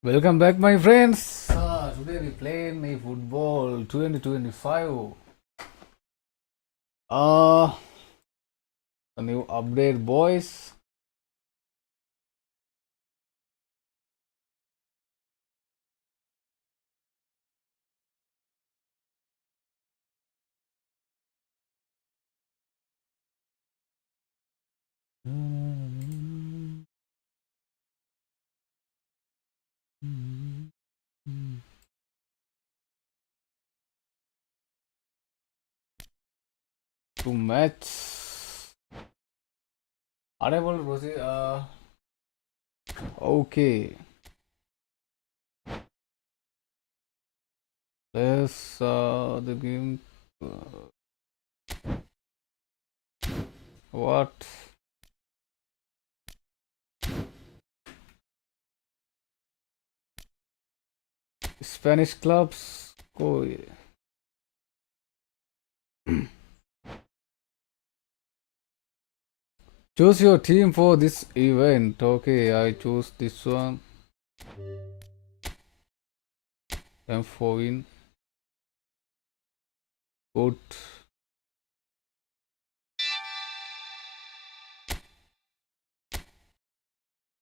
Welcome back, my friends. Today we playing eFootball 2025. Uh, a new update, boys. To match. Unable to proceed. Okay. Let's the game. What? Spanish clubs. Go. Choose your team for this event. Okay, I choose this one. M4 win. Put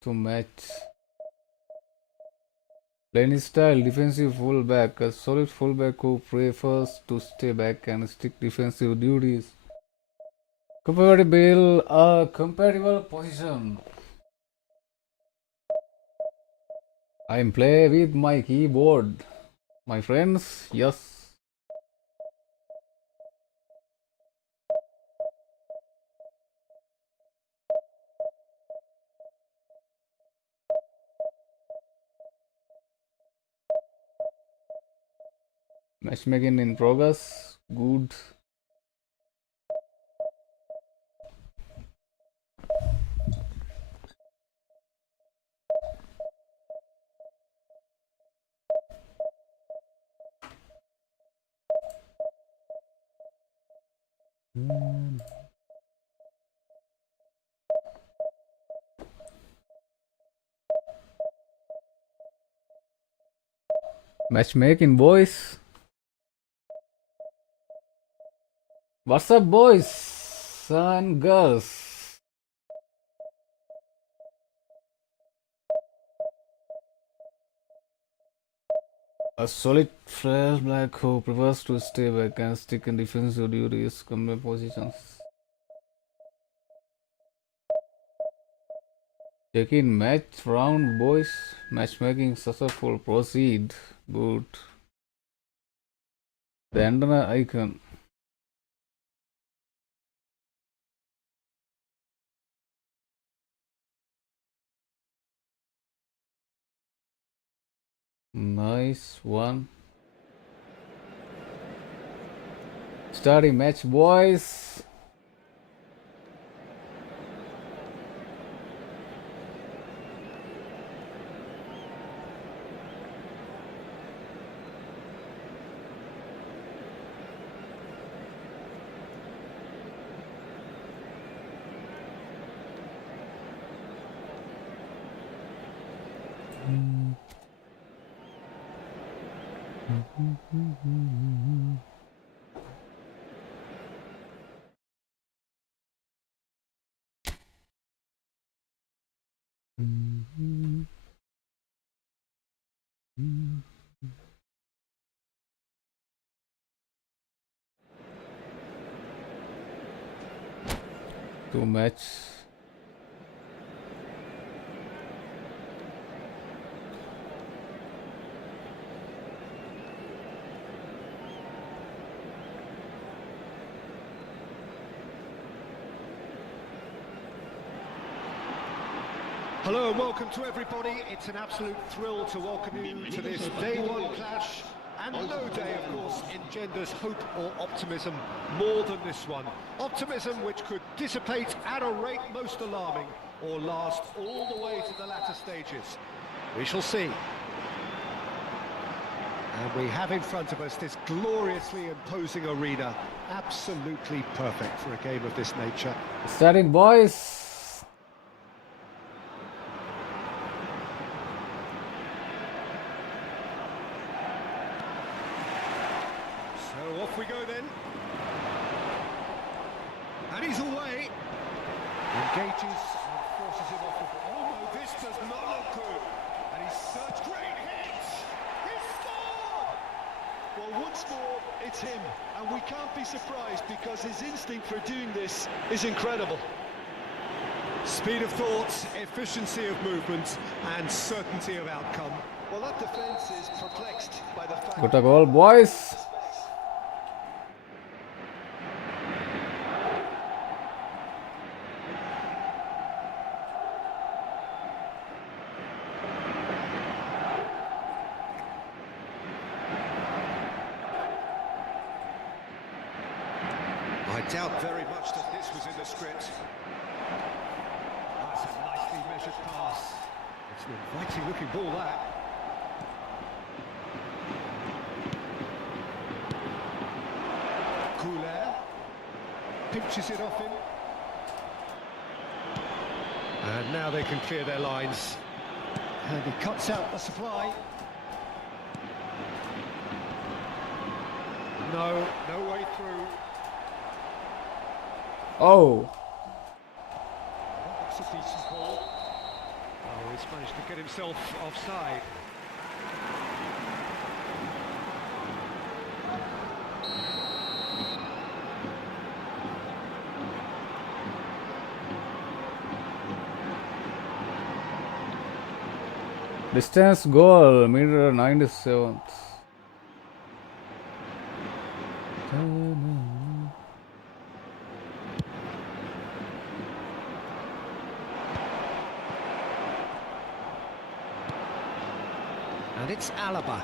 to match. Playing style, defensive fullback, a solid fullback who prefers to stay back and stick defensive duties. Compatible position. I'm play with my keyboard. My friends, yes. Matchmaking in progress. Good. Matchmaking, boys. What's up, boys and girls? A solid fresh black who prefers to stay back and stick in defensive duties, combined positions. Check in match round, boys. Matchmaking successful. Proceed. Good. The antenna icon. Nice one. Starting match, boys. To match. Hello and welcome to everybody. It's an absolute thrill to welcome you to this day one clash. And no day, of course, engenders hope or optimism more than this one. Optimism which could dissipate at a rate most alarming or last all the way to the latter stages. We shall see. And we have in front of us this gloriously imposing arena. Absolutely perfect for a game of this nature. Starting, boys. And he's away. Engages and forces him off. Oh no, this does not look good. And he's such great hits. He's scored! Well, once more, it's him. And we can't be surprised because his instinct for doing this is incredible. Speed of thought, efficiency of movement, and certainty of outcome. Well, that defence is perplexed by the fact... Got a goal, boys. I doubt very much that this was in the script. That's a nicely measured pass. It's an inviting looking ball, that. Couler pinches it off him. And now they can clear their lines. And he cuts out the supply. No way through. Oh. That's a decent ball. Oh, he's managed to get himself offside. Distance goal, meter 97th. And it's Alaba.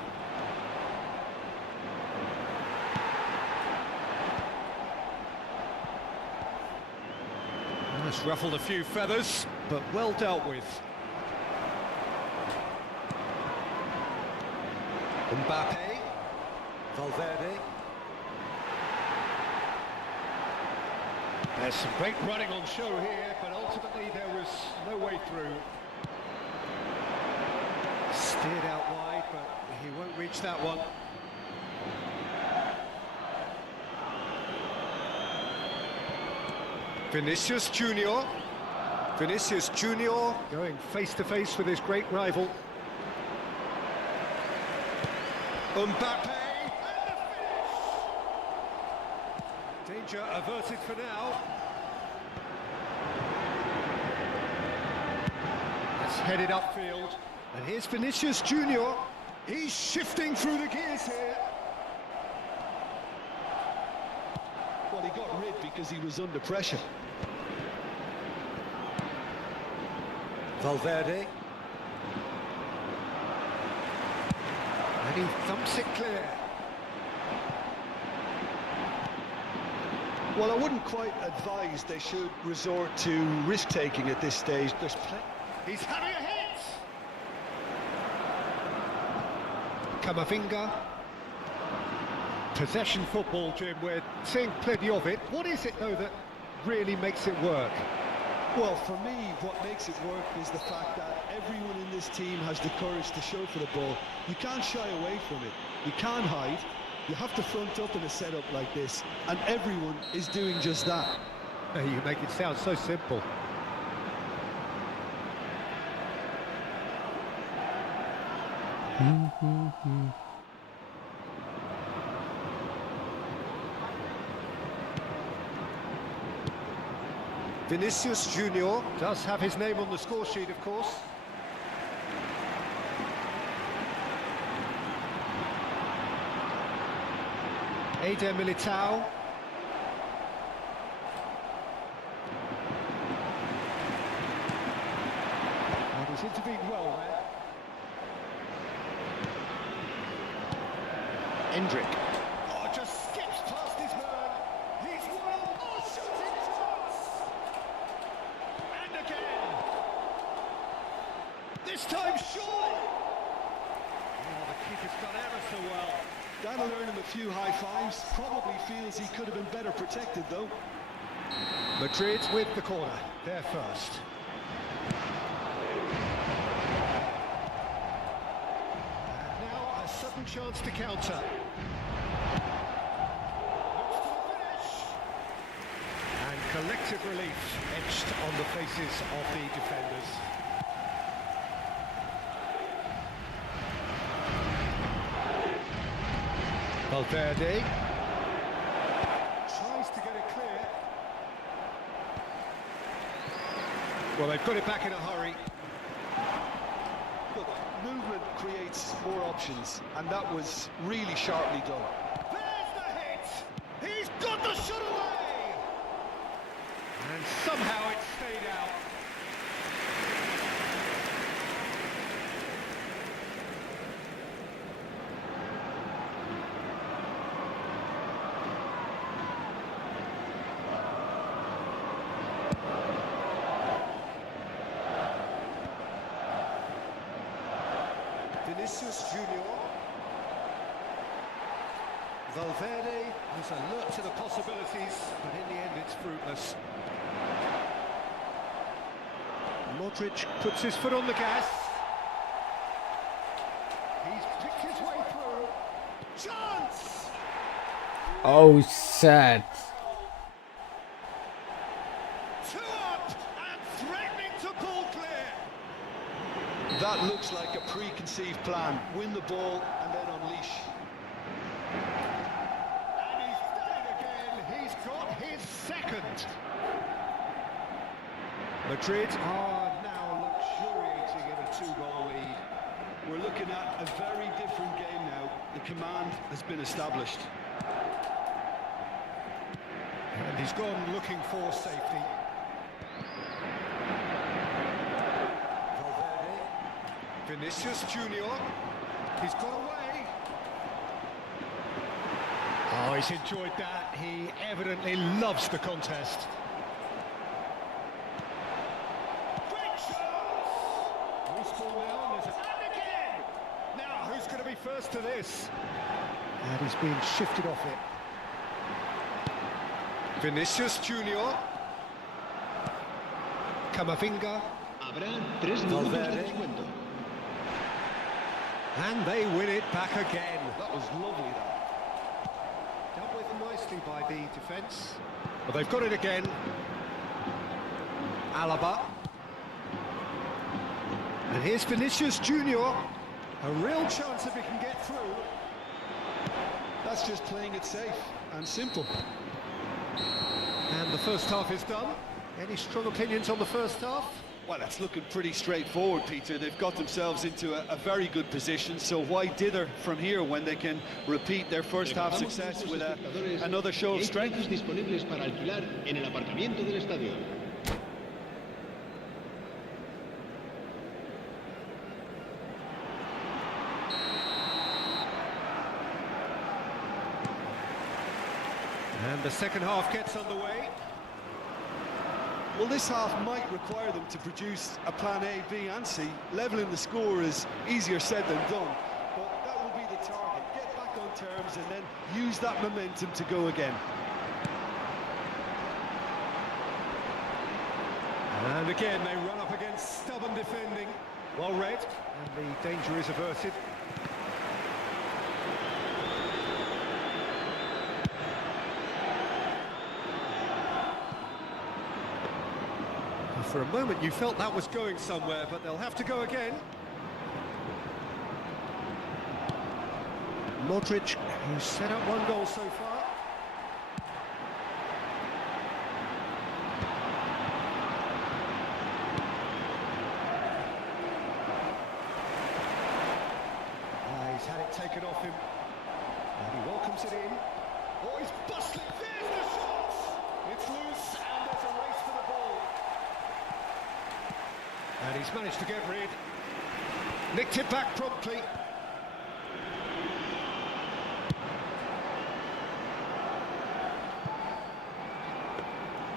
That's ruffled a few feathers, but well dealt with. Mbappe, Valverde. There's some great running on show here, but ultimately there was no way through. Steered out wide, but he won't reach that one. Vinicius Junior. Vinicius Junior going face to face with his great rival. Mbappe, and the finish! Danger averted for now. That's headed upfield, and here's Vinicius Junior. He's shifting through the gears here. Well, he got rid because he was under pressure. Valverde. And he thumps it clear. Well, I wouldn't quite advise they should resort to risk-taking at this stage. There's plenty. He's having a hit! Camavinga. Possession football, Jim, we're seeing plenty of it. What is it, though, that really makes it work? Well, for me, what makes it work is the fact that everyone in this team has the courage to show for the ball. You can't shy away from it. You can't hide. You have to front up in a setup like this, and everyone is doing just that. You make it sound so simple. Vinicius Junior does have his name on the score sheet, of course. Eder Militao. And he's intervened well there. Endrick. Oh, just skips past his man. He's won. Oh, shooting chance. And again. This time, surely. Oh, the keeper's done ever so well. That'll earn him a few high fives. Probably feels he could have been better protected, though. Madrid with the corner. They're first. And now a sudden chance to counter. Looks to the finish. And Collective relief etched on the faces of the defenders. Valverde tries to get it clear. Well, they've got it back in a hurry. Look, movement creates more options, and that was really sharply done. There's the hit! He's got the shot away! And somehow it stayed out. Vinicius Junior. Valverde is alert to the possibilities, but in the end it's fruitless. Modric puts his foot on the gas. He's picked his way through. Chance! Oh, sad. Two up and threatening to pull clear. That looks like a preconceived plan. Win the ball and then unleash. And he's done it again. He's got his second. Madrid are now luxuriating in a two-goal lead. We're looking at a very different game now. The command has been established. And he's gone looking for safety. Valverde. Vinicius Junior. He's got away. Oh, he's enjoyed that. He evidently loves the contest. Great chance! We score now, and again! Now, who's going to be first to this? And he's being shifted off it. Vinicius Junior. Camavinga. Habrá 3 minutos de Valverde. descuento. And they win it back again. That was lovely, that. Dealt with nicely by the defence. But they've got it again. Alaba. And here's Vinicius Junior. A real chance if he can get through. That's just playing it safe and simple. And the first half is done. Any strong opinions on the first half? Well, it's looking pretty straightforward, Peter. They've got themselves into a very good position, so why dither from here when they can repeat their first half success with another show of strength? Hay disponibles para alquilar en el aparcamiento del estadio. And the second half gets underway. Well, this half might require them to produce a plan A, B and C. Levelling the score is easier said than done, but that will be the target. Get back on terms and then use that momentum to go again. And again, they run up against stubborn defending. Well read, and the danger is averted. For a moment you felt that was going somewhere, but they'll have to go again. Modric, who's set up one goal so far. He's had it taken off him. And he welcomes it in. Oh, he's bustling. There's the shot! It's loose, and there's a race for the ball. And he's managed to get rid. Nicked it back promptly.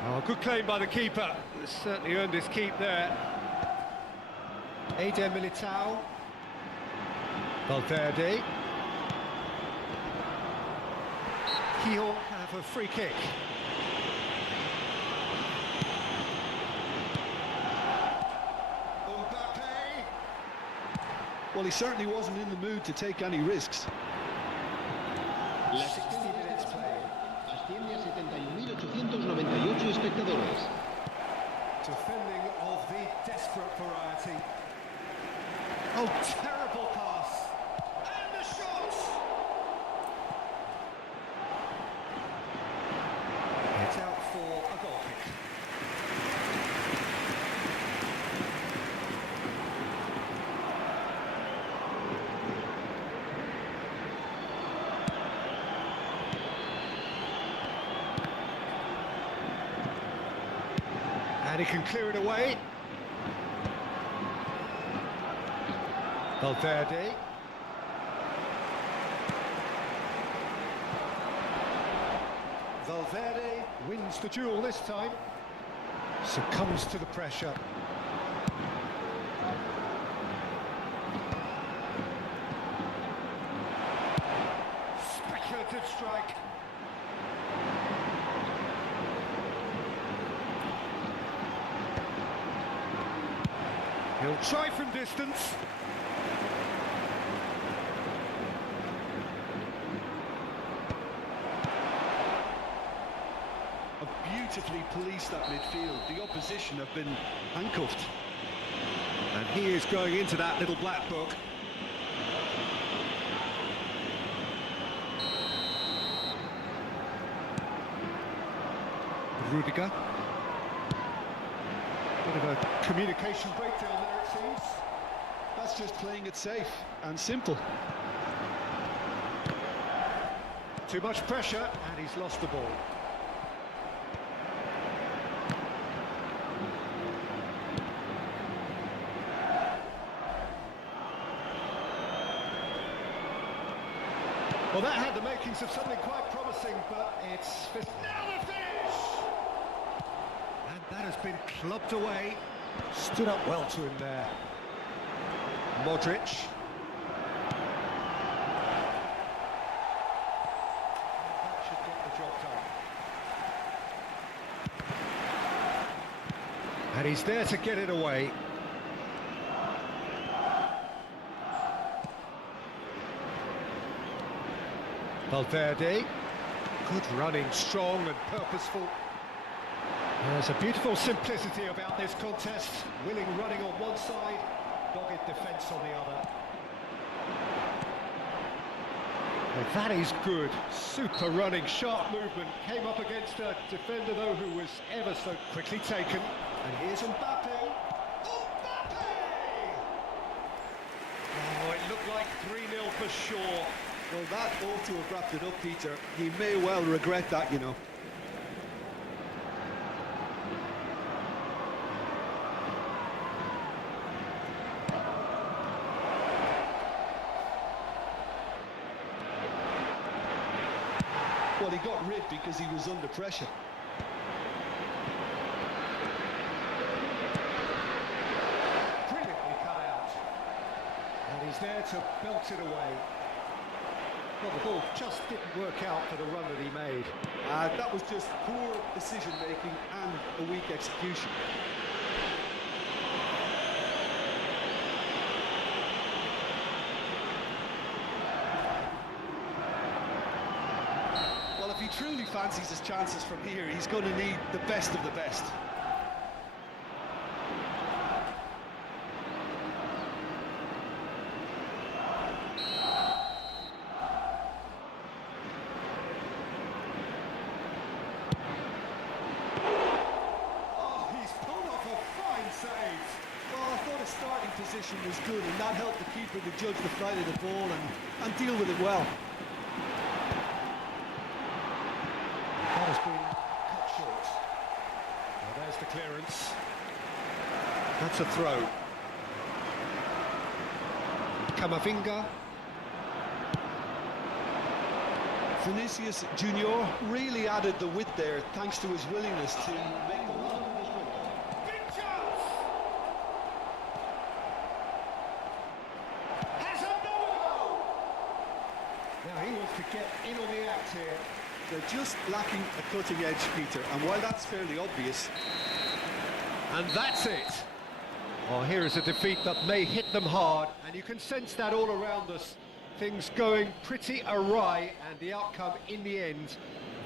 Oh, good claim by the keeper. Certainly earned his keep there. Eder Militao. Valverde. He'll have a free kick. Well, he certainly wasn't in the mood to take any risks. La asistencia de este estadio asciende a 71.898 espectadores. Defending of the desperate variety. Oh, terrible pass. And the shot! It's out for a goal kick. And he can clear it away. Valverde. Valverde wins the duel this time. Succumbs to the pressure. Speculative strike. He'll try from distance. Beautifully policed that midfield. The opposition have been handcuffed. And he is going into that little black book. Rudiger. Bit of a communication breakdown there, it seems. That's just playing it safe and simple. Too much pressure, and he's lost the ball. Well, that had the makings of something quite promising, but it's now the finish! And that has been clubbed away. Stood up well to him there. Modric. That should get the job done. And he's there to get it away. Valverde, good running, strong and purposeful. There's a beautiful simplicity about this contest. Willing running on one side, dogged defence on the other. Well, that is good. Super running, sharp movement. Came up against a defender, though, who was ever so quickly taken. And here's Mbappe. Mbappe! Oh, it looked like 3-0 for sure. Well, that ought to have wrapped it up, Peter. He may well regret that, you know. Well, he got rid because he was under pressure. Brilliantly cut out. And he's there to belt it away. Well, the ball just didn't work out for the run that he made. That was just poor decision-making and a weak execution. Well, if he truly fancies his chances from here, he's going to need the best of the best. Starting position was good, and that helped the keeper to judge the flight of the ball and deal with it well. That has been cut short. Well, there's the clearance. That's a throw. Camavinga. Vinicius Junior really added the width there thanks to his willingness to make the run. Now he wants to get in on the act here. They're just lacking a cutting edge, Peter, and while that's fairly obvious... And that's it! Oh, here is a defeat that may hit them hard, and you can sense that all around us. Things going pretty awry, and the outcome in the end,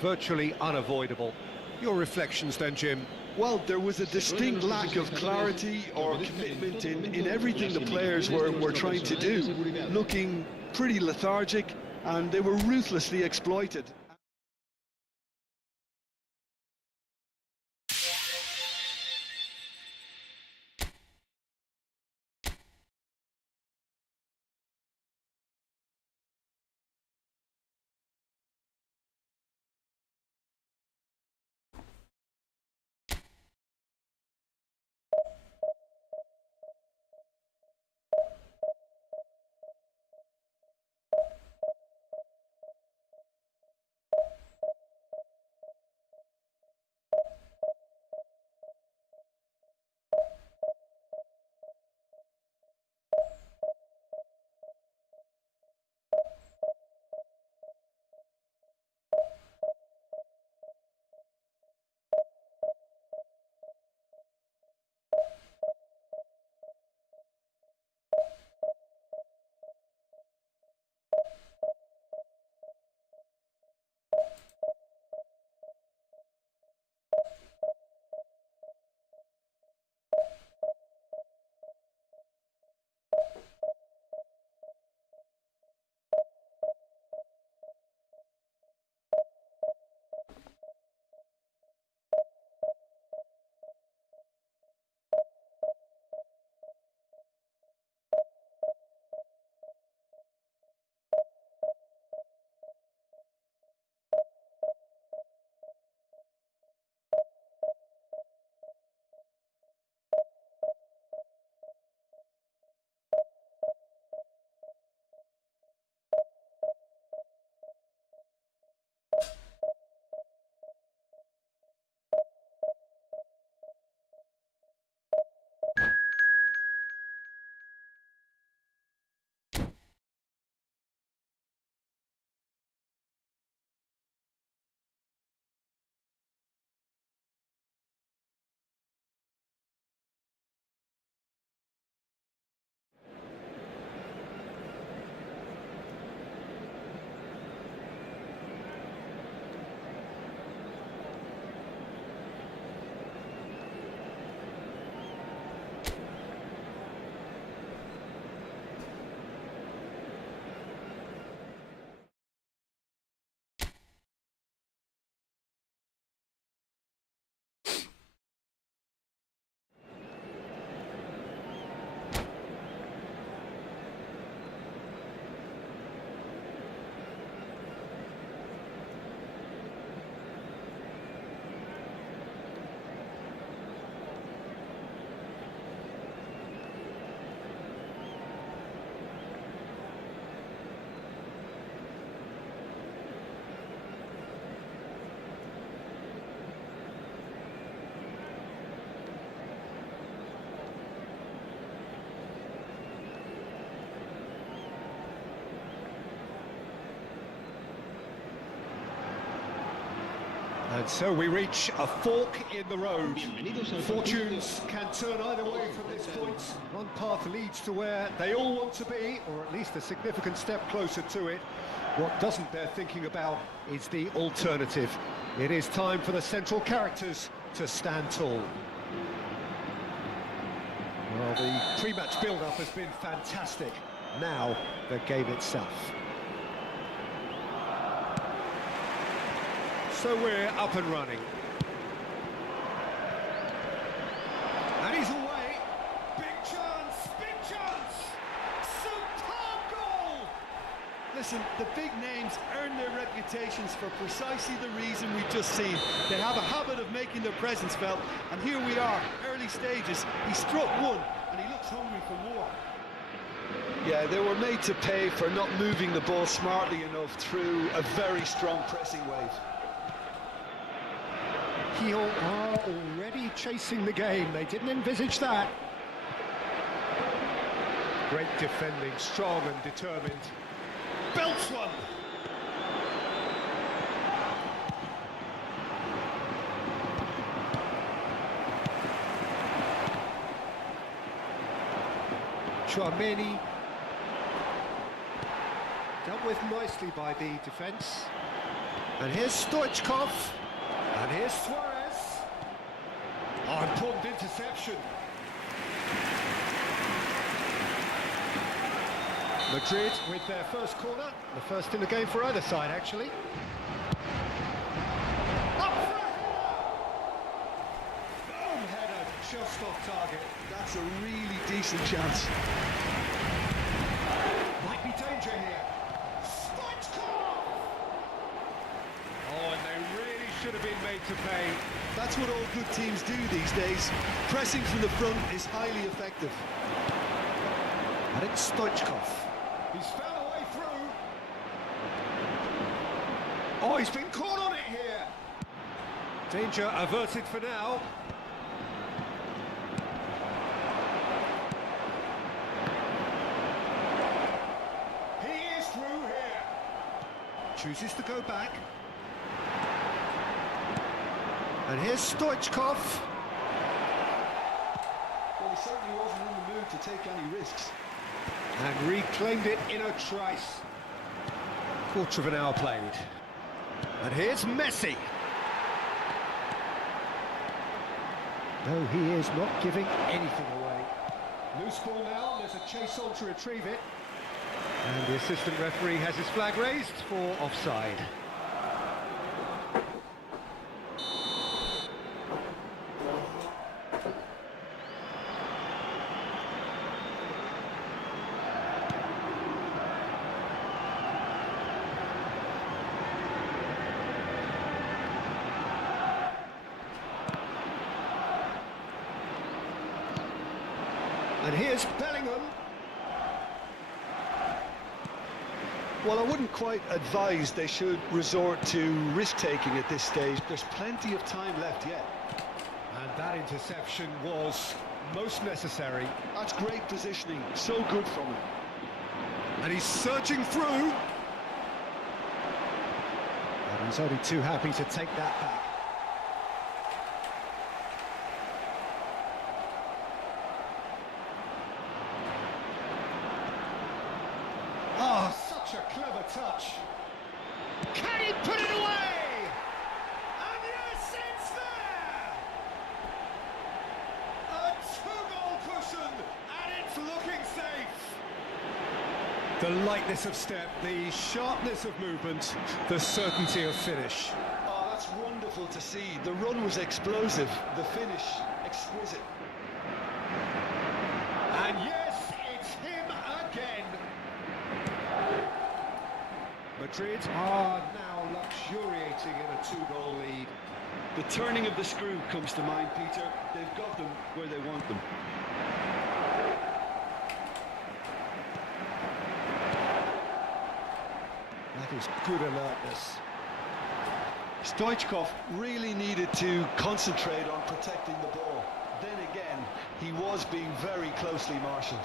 virtually unavoidable. Your reflections then, Jim? Well, there was a distinct lack of clarity or commitment in everything the players were trying to do, looking pretty lethargic, and they were ruthlessly exploited. And so we reach a fork in the road. Bienvenidos al Fortunes can turn either way from this point. One path leads to where they all want to be, or at least a significant step closer to it. What doesn't bear thinking about is the alternative. It is time for the central characters to stand tall. Well, the pre-match build-up has been fantastic. Now, the game itself. So we're up and running. And he's away. Big chance, big chance. Superb goal. Listen, the big names earn their reputations for precisely the reason we've just seen. They have a habit of making their presence felt, and here we are, early stages. He struck one, and he looks hungry for more. Yeah, they were made to pay for not moving the ball smartly enough through a very strong pressing wave. Kiel are already chasing the game. They didn't envisage that. Great defending, strong and determined. Belts one. Chouameni. Dealt with nicely by the defence. And here's Stoichkov. And here's Suarez. Oh, important interception. Madrid with their first corner, the first in the game for either side, actually. Up front! Boom, header, just off target. That's a really decent chance. Might be danger here. Stoichkov! Oh, and they really should have been made to pay. That's what all good teams do these days. Pressing from the front is highly effective. And it's Stoichkov. He's found a way through. Oh, he's been caught on it here. Danger averted for now. He is through here. Chooses to go back. And here's Stoichkov. Well, he certainly wasn't in the mood to take any risks. And reclaimed it in a trice. Quarter of an hour played. And here's Messi. No, he is not giving anything away. Loose ball now, there's a chase on to retrieve it. And the assistant referee has his flag raised for offside. And here's Bellingham. Well, I wouldn't quite advise they should resort to risk-taking at this stage. There's plenty of time left yet. And that interception was most necessary. That's great positioning, so good from him. And he's surging through. And he's only too happy to take that back. Oh, such a clever touch. Can he put it away? And yes, it's there! A two-goal cushion, and it's looking safe. The lightness of step, the sharpness of movement, the certainty of finish. Oh, that's wonderful to see. The run was explosive, the finish exquisite. And yes, it's him again. Madrid are now luxuriating in a two-goal lead. The turning of the screw comes to mind, Peter. They've got them where they want them. That is good alertness. Stoichkov really needed to concentrate on protecting the ball. Then again, he was being very closely marshalled.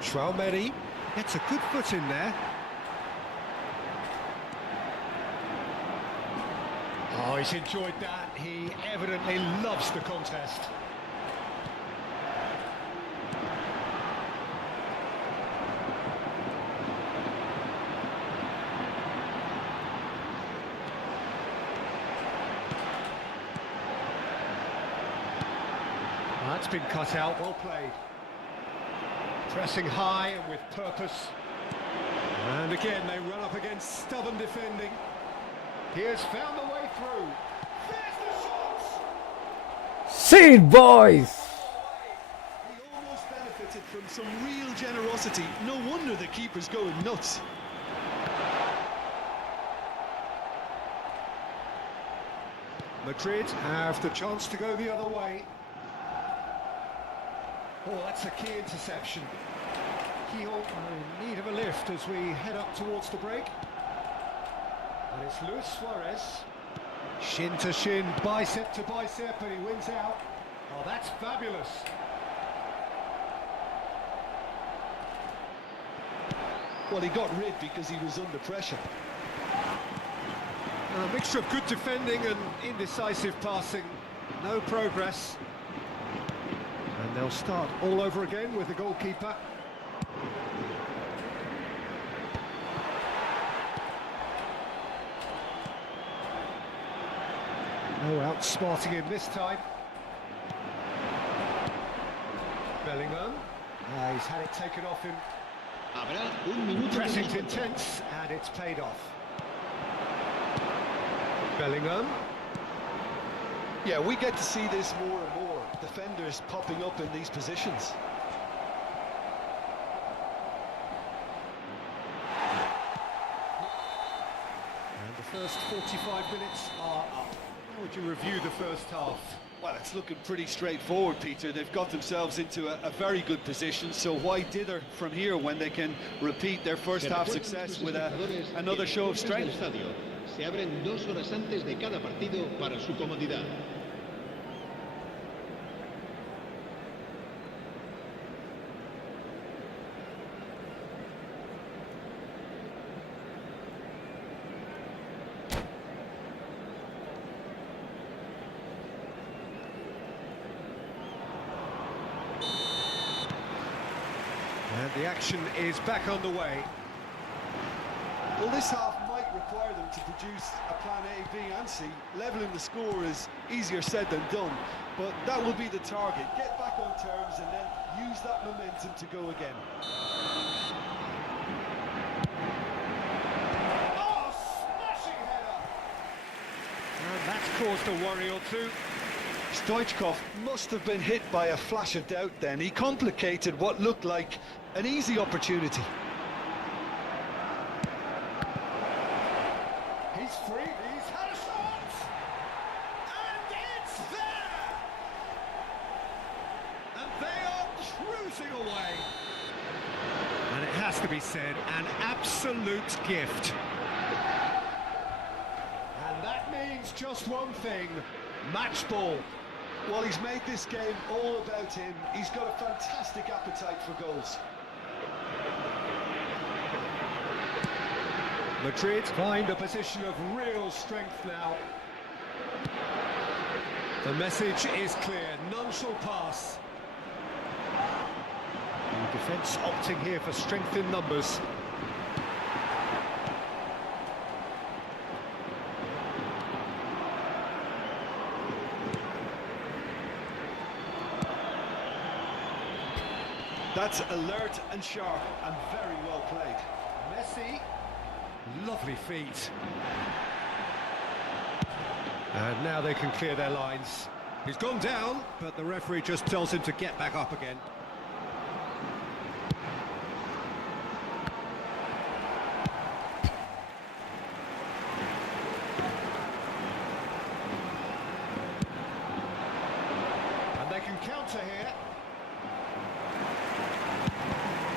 Traumeri gets a good foot in there. Oh, he's enjoyed that. He evidently loves the contest. That's been cut out, well played. Pressing high and with purpose. And again, they run up against stubborn defending. He has found the way through. There's the shots! See it, boys! He almost benefited from some real generosity. No wonder the keeper's going nuts. Madrid have the chance to go the other way. Oh, that's a key interception. Keyhole in need of a lift as we head up towards the break. And it's Luis Suarez. Shin to shin, bicep to bicep, and he wins out. Oh, that's fabulous. Well, he got rid because he was under pressure. A mixture of good defending and indecisive passing. No progress. And they'll start all over again with the goalkeeper. Oh, outsmarting him this time. Bellingham. He's had it taken off him. Habrá un minuto de Pressing's descuento. intense, and it's paid off. Bellingham. Yeah, we get to see this more and more. Defenders popping up in these positions. And the first 45 minutes are up. How would you review the first half? Well, it's looking pretty straightforward, Peter. They've got themselves into a very good position, so why dither from here when they can repeat their first Se half recuerdan success nuestros with espectadores que another las show of puertas del strength? estadio se abren 2 horas antes de cada partido para su comodidad. And the action is back on the way. Well, this half might require them to produce a plan A, B and C. Levelling the score is easier said than done, but that will be the target. Get back on terms and then use that momentum to go again. Oh, smashing header! And that's caused a worry or two. Stoichkov must have been hit by a flash of doubt then. He complicated what looked like an easy opportunity. He's free, he's had a shot! And it's there! And they are cruising away. And it has to be said, an absolute gift. And that means just one thing, match ball. Well, he's made this game all about him. He's got a fantastic appetite for goals. Madrid find a position of real strength now. The message is clear, none shall pass. The defence opting here for strength in numbers. That's alert and sharp and very well played. Messi, lovely feet. And now they can clear their lines. He's gone down, but the referee just tells him to get back up again. And they can counter here.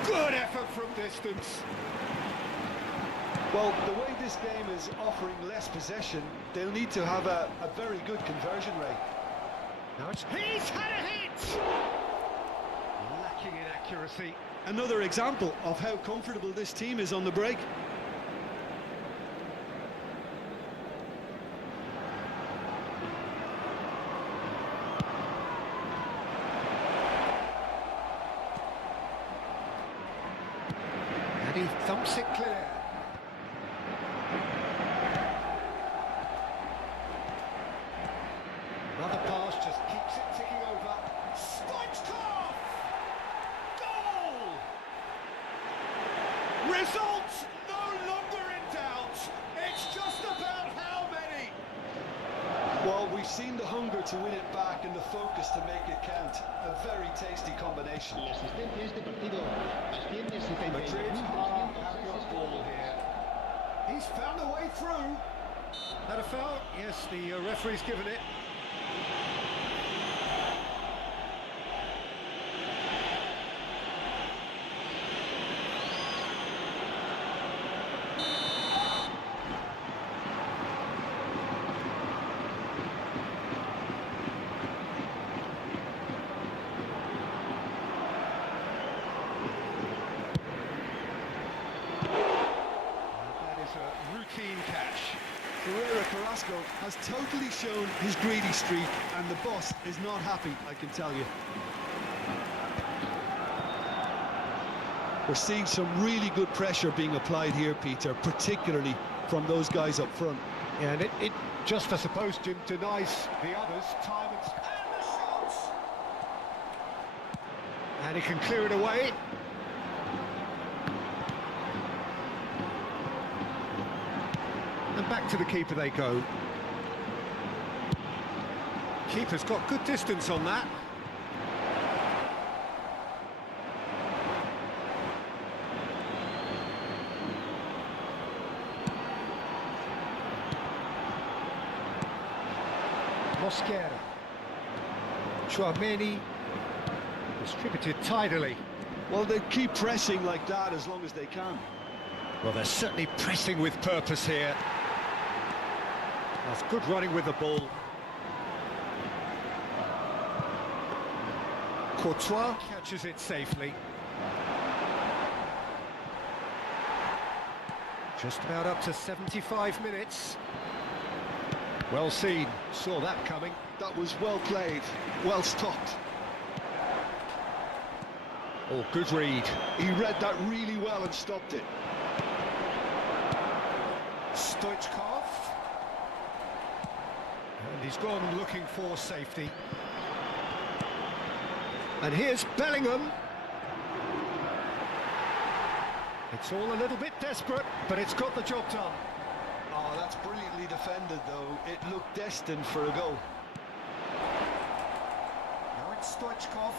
Good effort from distance. Well, the way this game is offering less possession, they'll need to have a very good conversion rate. Now he's had a hit! Lacking in accuracy. Another example of how comfortable this team is on the break. And he thumps it clear. Another pass just keeps it ticking over. Stoichkov! Goal! Results no longer in doubt. It's just about how many. Well, we've seen the hunger to win it back and the focus to make it count. A very tasty combination. La asistencia a este partido asciende a Madrid are having a ball here. He's found a way through. That a foul? Yes, the referee's given it. That is a routine catch. Ferreira Carrasco has totally shown his greedy streak, and the boss is not happy, I can tell you. We're seeing some really good pressure being applied here, Peter, particularly from those guys up front. And it just, I suppose, Jim, denies the others time and the shots! And he can clear it away. And back to the keeper they go. Keeper's got good distance on that. Mosquera. Chouameni. Distributed tidily. Well, they keep pressing like that as long as they can. Well, they're certainly pressing with purpose here. That's good running with the ball. Courtois catches it safely. Just about up to 75 minutes. Well seen, saw that coming. That was well played, well stopped. Oh, good read. He read that really well and stopped it. Stoichkov. And he's gone looking for safety. And here's Bellingham. It's all a little bit desperate, but it's got the job done. Oh, that's brilliantly defended, though. It looked destined for a goal. Now it's Stoichkov.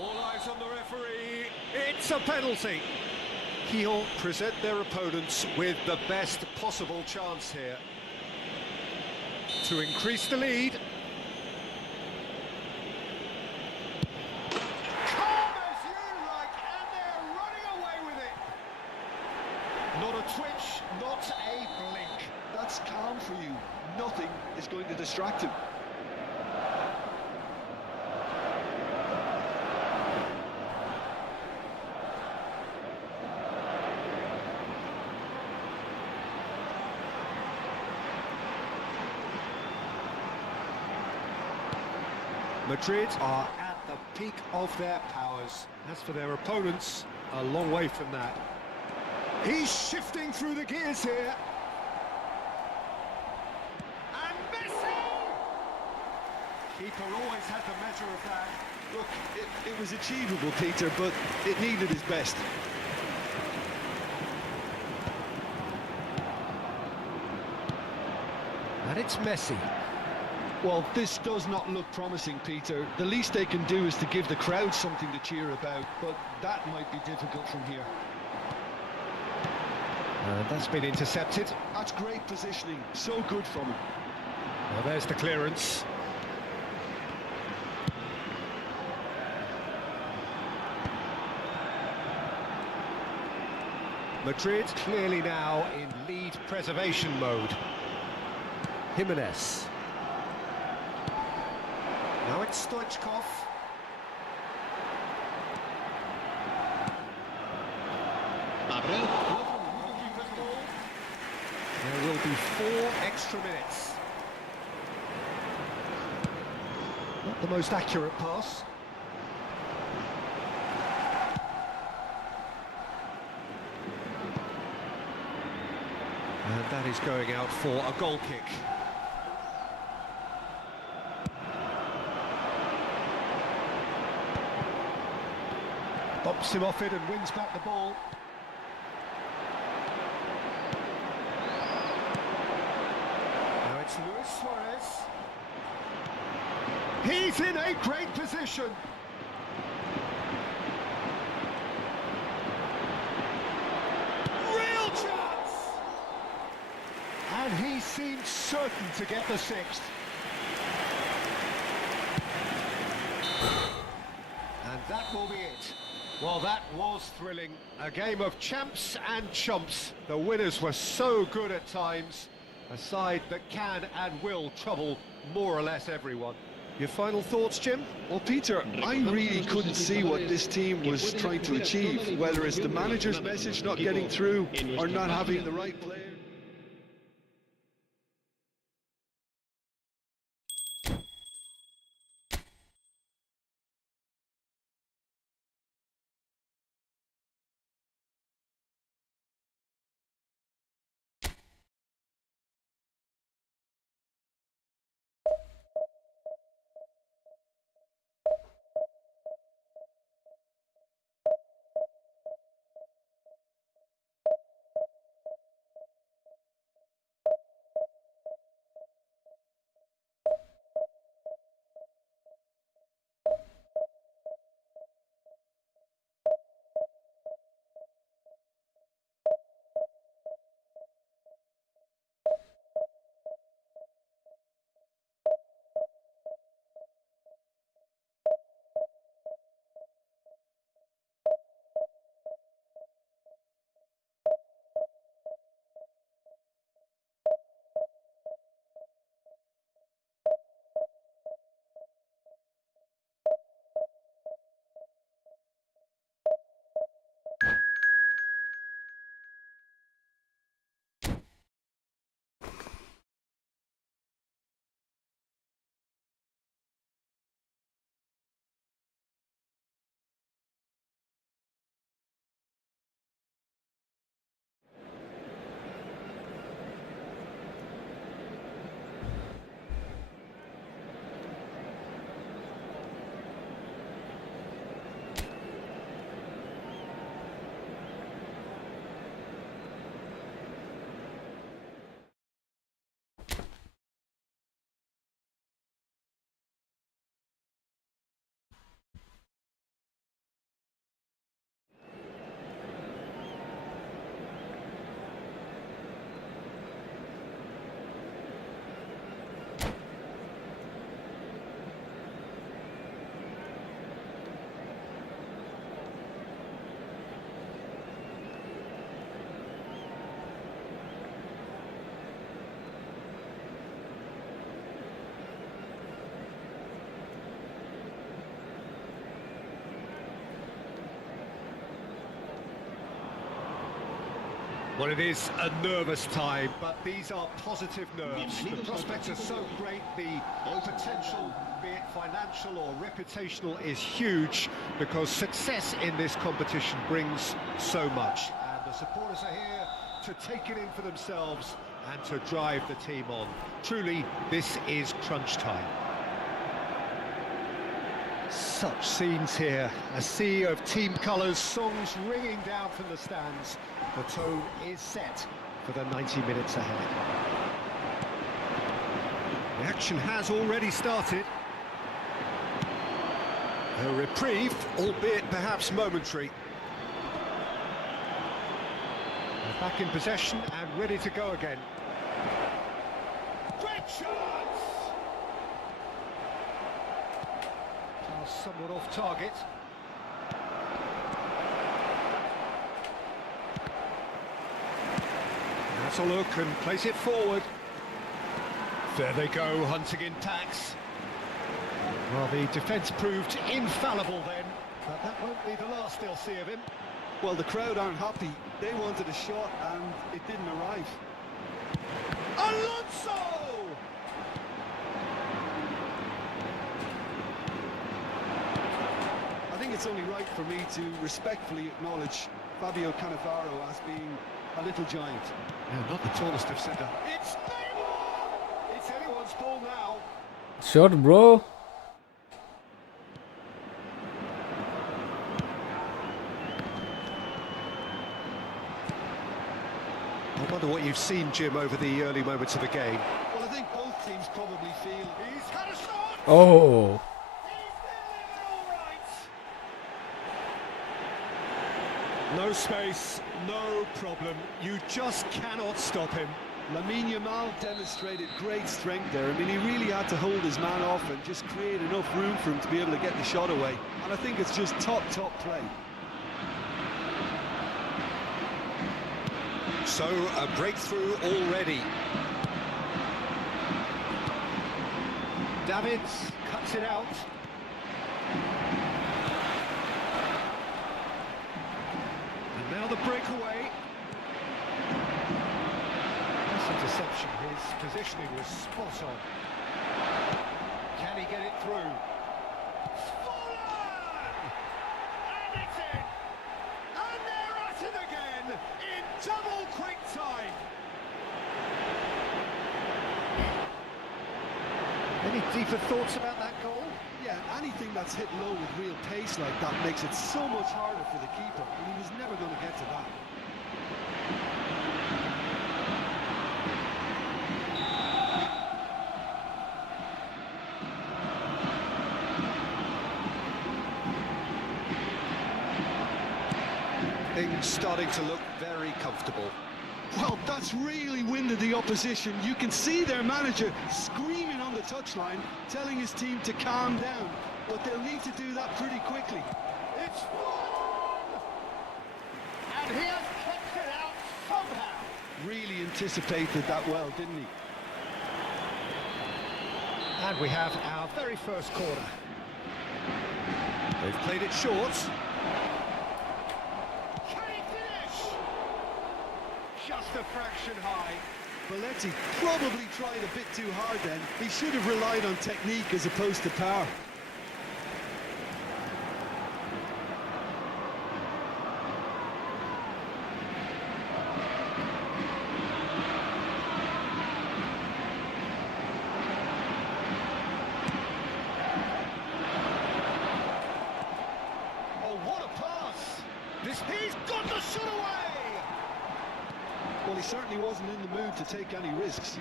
All eyes on the referee. It's a penalty. Kiel present their opponents with the best possible chance here to increase the lead. Calm as you like, and they're running away with it. Not a twitch, not a blink. That's calm for you. Nothing is going to distract him. Madrid are at the peak of their powers. As for their opponents, a long way from that. He's shifting through the gears here. And Messi! Keeper always had the measure of that. Look, it was achievable, Peter, but it needed his best. And it's Messi. Well, this does not look promising, Peter. The least they can do is to give the crowd something to cheer about, but that might be difficult from here. That's been intercepted. That's great positioning. So good from him. Well, there's the clearance. Madrid clearly now in lead preservation mode. Jimenez. Now it's Stoichkov. There will be 4 extra minutes. Not the most accurate pass. And that is going out for a goal kick. Bumps him off it and wins back the ball. Now it's Luis Suarez. He's in a great position. Real chance! And he seemed certain to get the 6th. And that will be it. Well, that was thrilling. A game of champs and chumps. The winners were so good at times. A side that can and will trouble more or less everyone. Your final thoughts, Jim? Well, Peter, I really couldn't see what this team was trying to achieve, whether it's the manager's message not getting through or not having the right players. Well, it is a nervous time, but these are positive nerves. The prospects are so great, the potential, be it financial or reputational, is huge because success in this competition brings so much. And the supporters are here to take it in for themselves and to drive the team on. Truly, this is crunch time. Such scenes here, a sea of team colours, songs ringing down from the stands. The tone is set for the 90 minutes ahead. The action has already started. A reprieve, albeit perhaps momentary. They're back in possession and ready to go again. Great chance! Pass somewhat off target. That's a look and place it forward. There they go, hunting in packs. Well, the defence proved infallible then, but that won't be the last they'll see of him. Well, the crowd aren't happy. They wanted a shot and it didn't arrive. Alonso! I think it's only right for me to respectfully acknowledge Fabio Cannavaro as being a little giant. Yeah, not the tallest of centre. It's Neymar! It's anyone's ball now. Shot, bro. I wonder what you've seen, Jim, over the early moments of the game. Well, I think both teams probably feel He's had a shot! Oh. No space, no problem. You just cannot stop him. Lamine Yamal demonstrated great strength there. I mean, he really had to hold his man off and just create enough room for him to be able to get the shot away. And I think it's just top play. So, a breakthrough already. Davids cuts it out. And now the breakaway. This interception, his positioning was spot on. Can he get it through? Fallen! And it's in! And they're at it again in double quick time! Any deeper thoughts about that goal? Yeah, anything that's hit low with real pace like that makes it so much harder for the keeper, and he was never going to get to that. Things starting to look very comfortable. Well, that's really winded the opposition. You can see their manager screaming on the touchline, telling his team to calm down. But they'll need to do that pretty quickly. It's one! And he has kept it out somehow. Really anticipated that well, didn't he? And we have our very first corner. They've played it short. Can he finish? Just a fraction high. Belletti probably tried a bit too hard then. He should have relied on technique as opposed to power. Oh, what a pass! He's got the shot away! Well, he certainly wasn't in the mood to take any risks.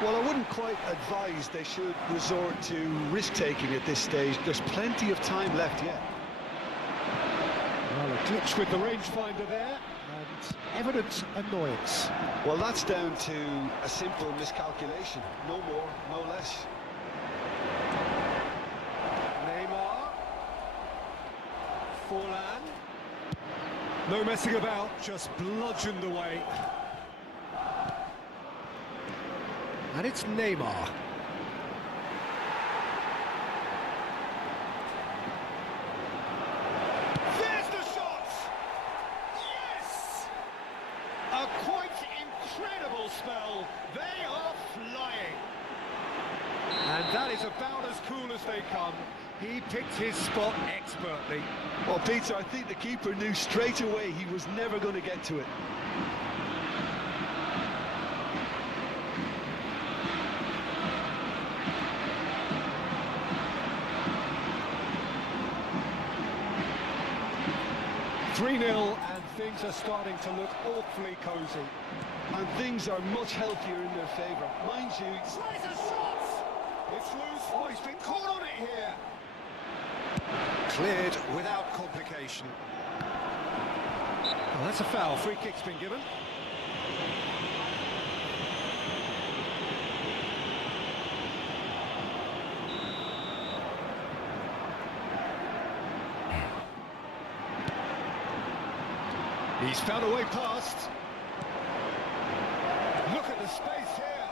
Well, I wouldn't quite advise they should resort to risk-taking at this stage. There's plenty of time left yet. Well, a glitch with the rangefinder there, and evident annoyance. Well, that's down to a simple miscalculation. No more, no less. Neymar. Forlan. No messing about, just bludgeoned away. And it's Neymar. There's the shot! about as cool as they come. He picked his spot expertly. Well, Peter, I think the keeper knew straight away he was never going to get to it. "3-0 and things are starting to look awfully cosy. And things are much healthier in their favour. Mind you, Tries a shot! It's loose. Oh, he's been caught on it here. Cleared without complication. Well, that's a foul. Free kick's been given. He's found a way past. Look at the space here.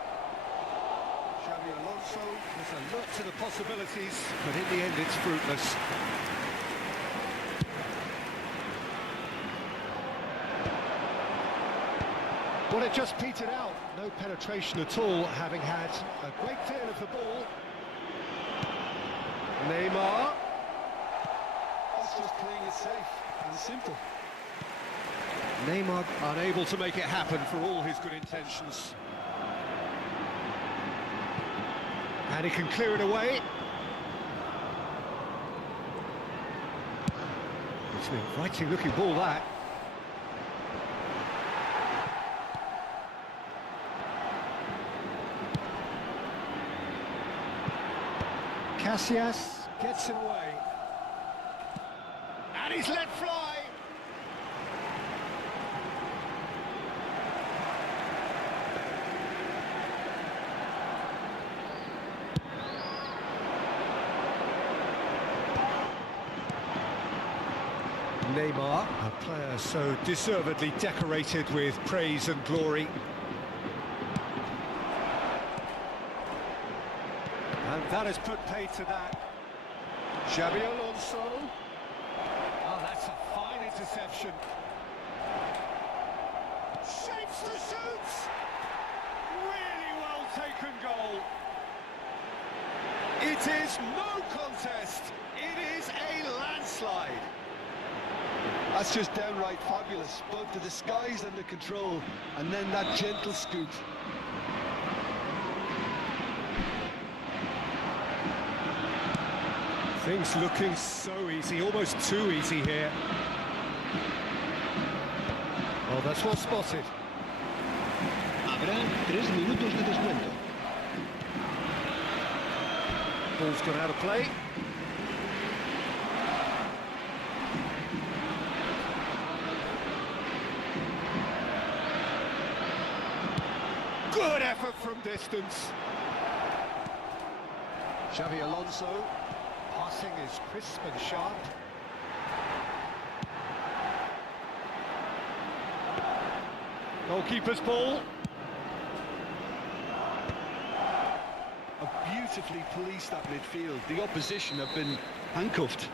Xabi Alonso has a look to the possibilities, but in the end it's fruitless. Well, it just petered out. No penetration at all, having had a great deal of the ball. Neymar. that's just playing it safe and simple. Neymar unable to make it happen for all his good intentions. And he can clear it away. It's an inviting looking ball, that. Casillas gets it away. And he's let fly. Neymar, a player so deservedly decorated with praise and glory. And that has put paid to that. Xabi Alonso. Oh, that's a fine interception. Shapes to shoot. Really well taken goal. It is no contest. It is a landslide. That's just downright fabulous. Both the disguise and the control, and then that gentle scoop. Things looking so easy, almost too easy here. Oh, that's well spotted. Habrá 3 minutos de descuento. Ball's gone out of play. Good effort from distance. Xabi Alonso. Passing is crisp and sharp. Goalkeeper's ball. A beautifully policed that midfield. The opposition have been handcuffed.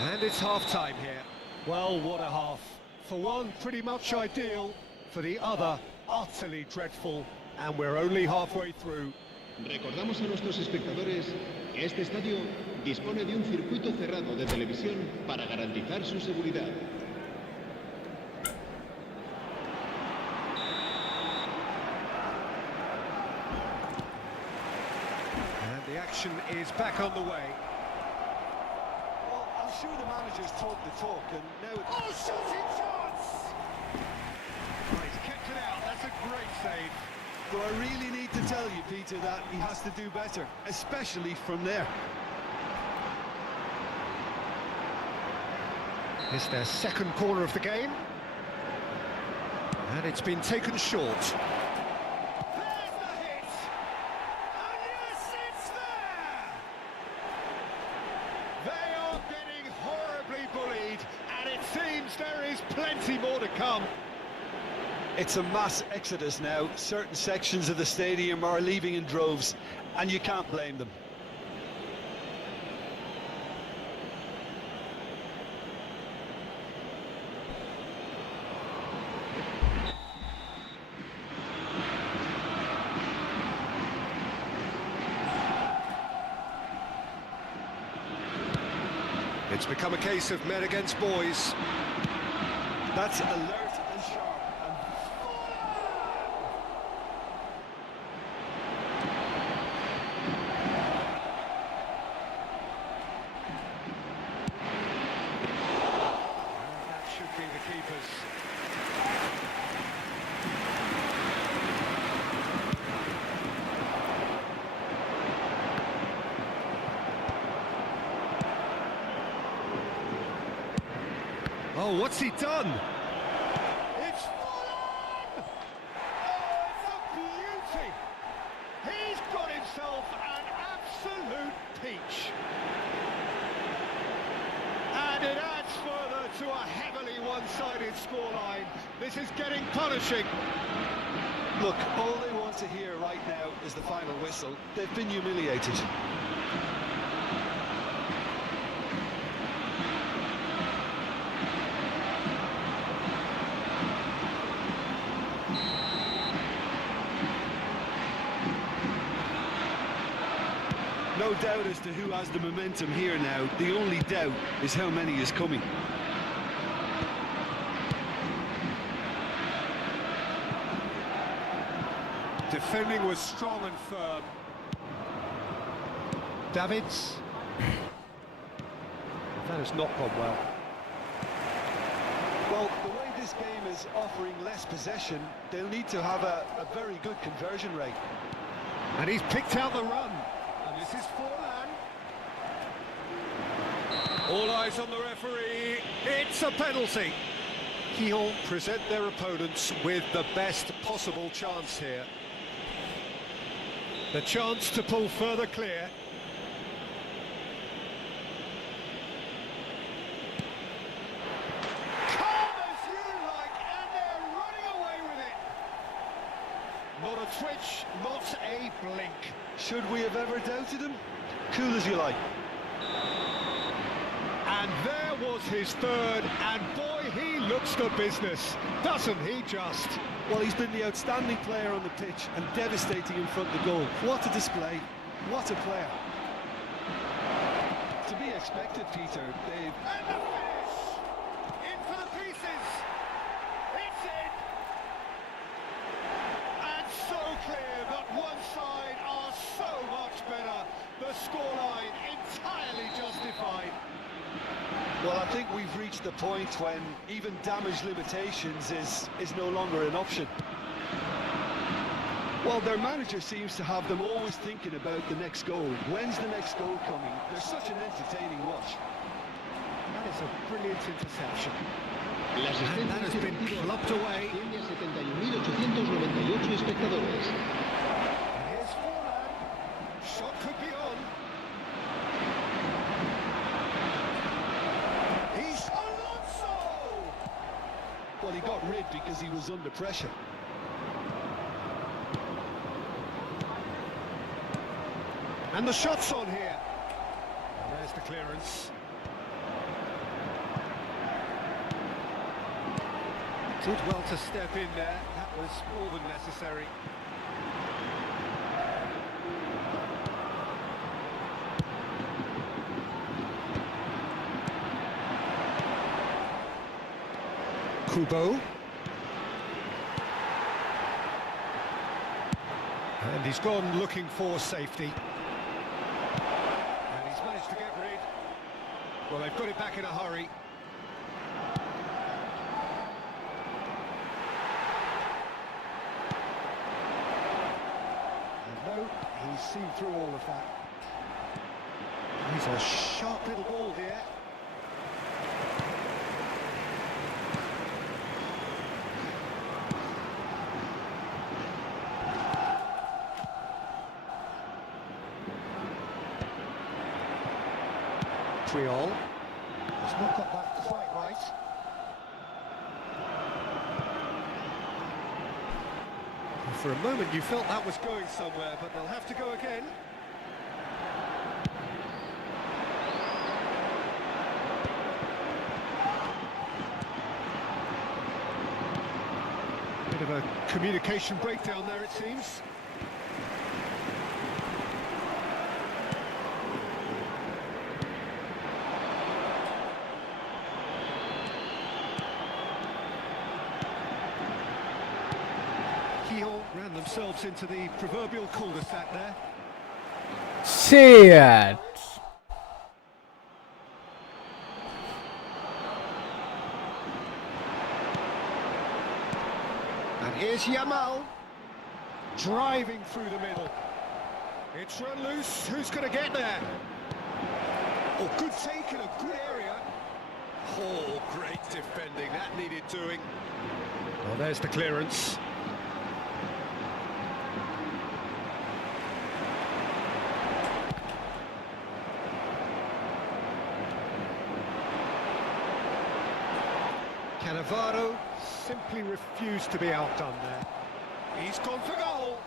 And it's half-time here. Well, what a half. For one, pretty much ideal. For the other, utterly dreadful. And we're only halfway through. Recordamos a nuestros espectadores que este estadio dispone de un circuito cerrado de televisión para garantizar su seguridad. And the action is back on the way. Well, I'm sure the manager's talked the talk, and now it's... Oh, shooting chance! Oh, he's kicked it out. That's a great save. Do I really need to tell you, Peter, that he has to do better, especially from there? It's their second corner of the game. And it's been taken short. There's the hit! And yes, it's there! They are getting horribly bullied, and it seems there is plenty more to come. It's a mass exodus now. Certain sections of the stadium are leaving in droves, and you can't blame them. It's become a case of men against boys. That's alert and sharp. That should be the keeper's. Oh, what's he done? It's full on! Oh, it's a beauty! He's got himself an absolute peach. And it adds further to a heavily one-sided scoreline. This is getting punishing. Look, all they want to hear right now is the final whistle. They've been humiliated. No doubt as to who has the momentum here now. The only doubt is how many is coming. Defending was strong and firm. Davids. That has not gone well. Well, the way this game is offering less possession, they'll need to have a very good conversion rate. And he's picked out the run. And this is Forlan. All eyes on the referee. It's a penalty. Lyon present their opponents with the best possible chance here. The chance to pull further clear. Calm as you like, and they're running away with it. Not a twitch, not a blink. Should we have ever doubted him? Cool as you like. And there was his third, and boy, he looks the business, doesn't he just? Well, he's been the outstanding player on the pitch and devastating in front of the goal. What a display. What a player. To be expected, Peter. They've... And the finish! In for the pieces! It's in! And so clear that one side are so much better. The scoreline entirely justified. Well, I think we've reached the point when even damage limitations is no longer an option. Well, their manager seems to have them always thinking about the next goal. When's the next goal coming? They're such an entertaining watch. That is a brilliant interception. La And asistencia that has been deportiva clubbed away. tiene a 71.898 espectadores. And here's Forlan. Shot could be on. He's Alonso! Well, he got rid because he was under pressure. And the shot's on here. And there's the clearance. Did well to step in there. That was more than necessary. Kubo. And he's gone looking for safety. And he's managed to get rid. Well, they've got it back in a hurry. And no, he's seen through all of that. He's a sharp little ball here. Triol has not got that quite right. For a moment you felt that was going somewhere, but they'll have to go again. Bit of a communication breakdown there, it seems. themselves into the proverbial cul-de-sac there. Shit! And here's Yamal, driving through the middle. It's run loose, who's going to get there? Oh, good take in a good area. Oh, great defending, that needed doing. Well, there's the clearance. Cannavaro simply refused to be outdone there. He's gone for goal.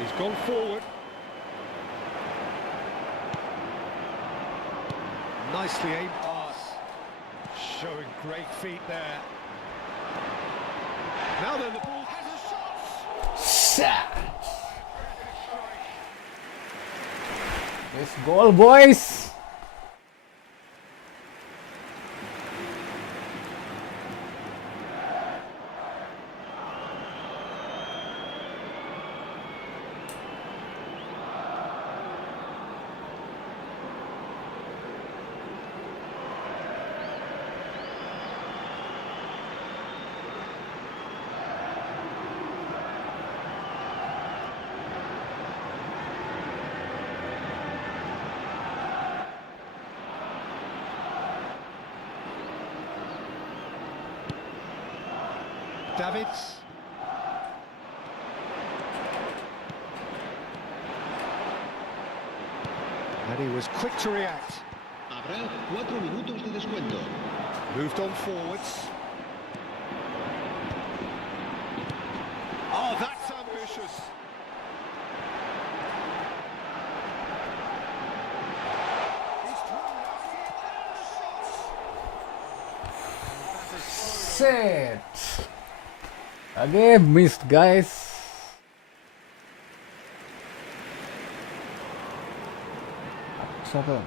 He's gone forward. Nicely aimed pass. Showing great feet there. Now then, the ball has a shot. Shit! Let's goal, boys! Davids. And he was quick to react. Habrá 4 minutos de descuento. Moved on forwards. Oh, that's ambitious. He's thrown it. Shit! Again missed, guys. What's happened?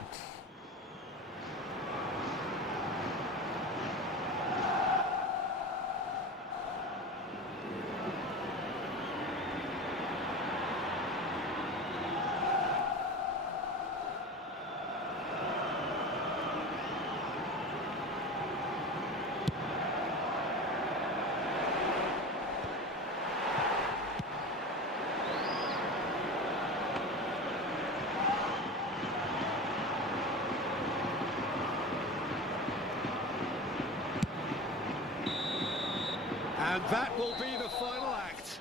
And that will be the final act.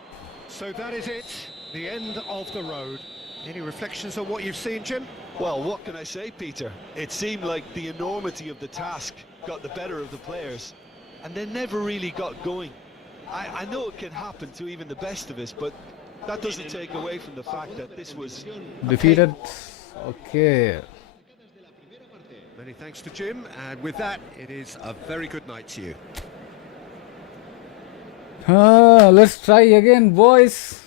So that is it, the end of the road. Any reflections on what you've seen, Jim? Well, what can I say, Peter? It seemed like the enormity of the task got the better of the players, and they never really got going. I know it can happen to even the best of us, but that doesn't take away from the fact that this was Defeated. Okay. Many thanks to Jim, and with that, it is a very good night to you. Let's try again, boys.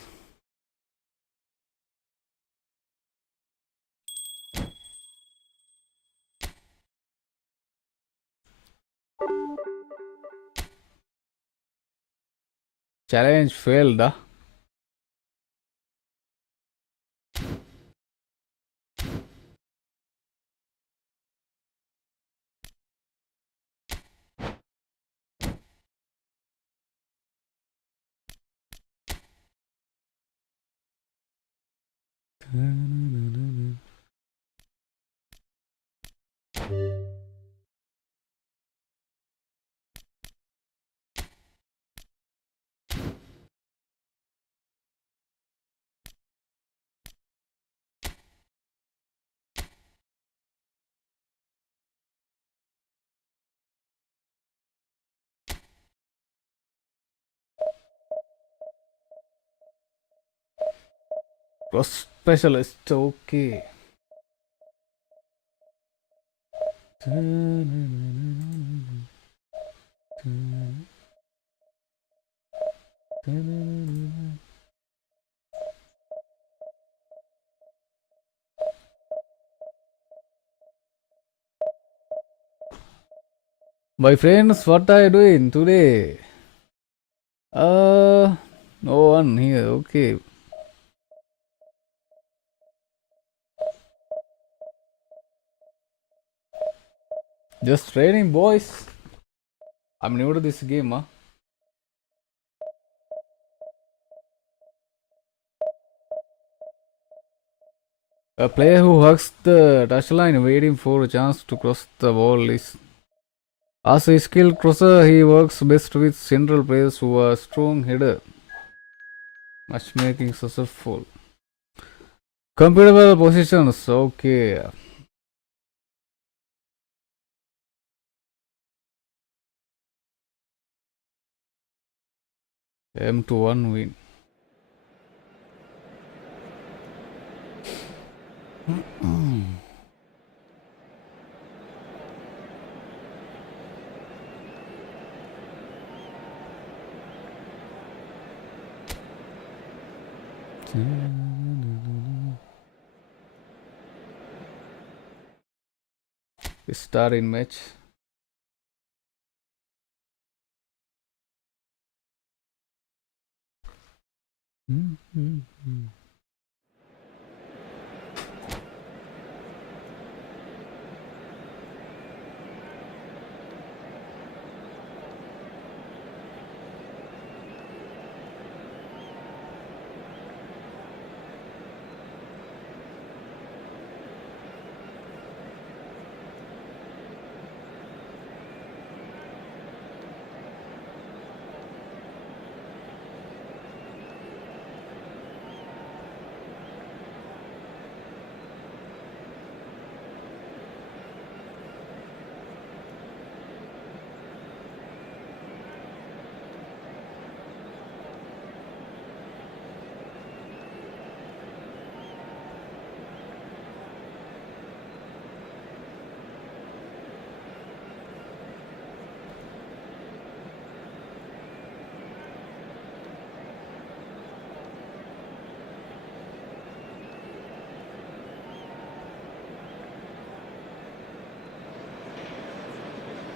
Challenge failed. Cross specialist, okay. My friends, what are you doing today? No one here. Okay. Just training, boys. I'm new to this game, huh? A player who hugs the touchline waiting for a chance to cross the ball is. As a skilled crosser, he works best with central players who are strong header. Matchmaking successful. Compatible positions, okay. M to 1 win. Start in match.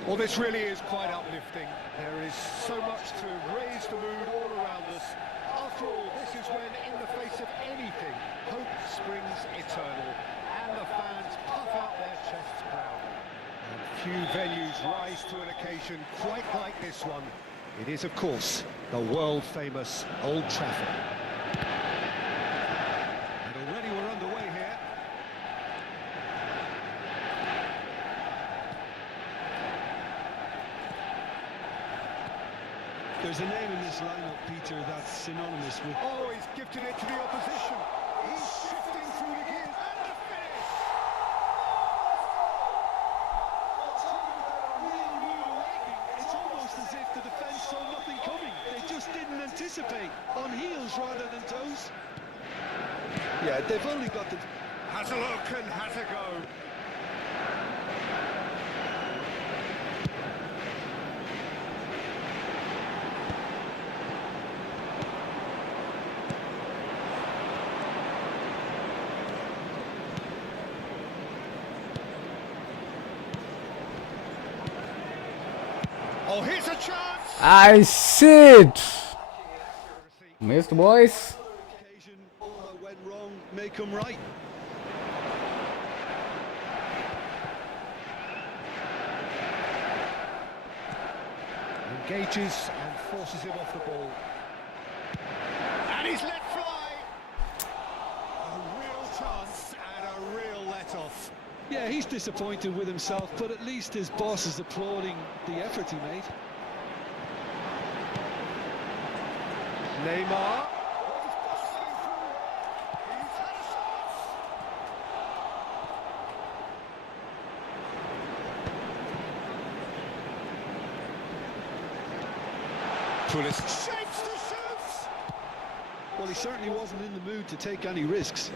Well, this really is quite uplifting. There is so much to raise the mood all around us. After all, this is when, in the face of anything, hope springs eternal, and the fans puff out their chests proudly. And few venues rise to an occasion quite like this one. It is, of course, the world-famous Old Trafford. And already we're underway here. There's a name in this lineup, Peter, that's synonymous with... Oh, he's gifted it to the opposition. He's shifting through the gears, and the finish! It's almost as if the defence saw nothing coming. They just didn't anticipate. On heels rather than toes. Yeah, they've only got the... Has a look and has a go. Oh, here's a chance! I shit! Missed, boys. occasion, all that went wrong may come right. Engages and forces him off the ball. And he's let fly! A real chance and a real let-off. Yeah, he's disappointed with himself, but at least his boss is applauding the effort he made. Neymar. He's busting through. He's had a chance. Pulisic shapes the shoots. Well, he certainly wasn't in the mood to take any risks.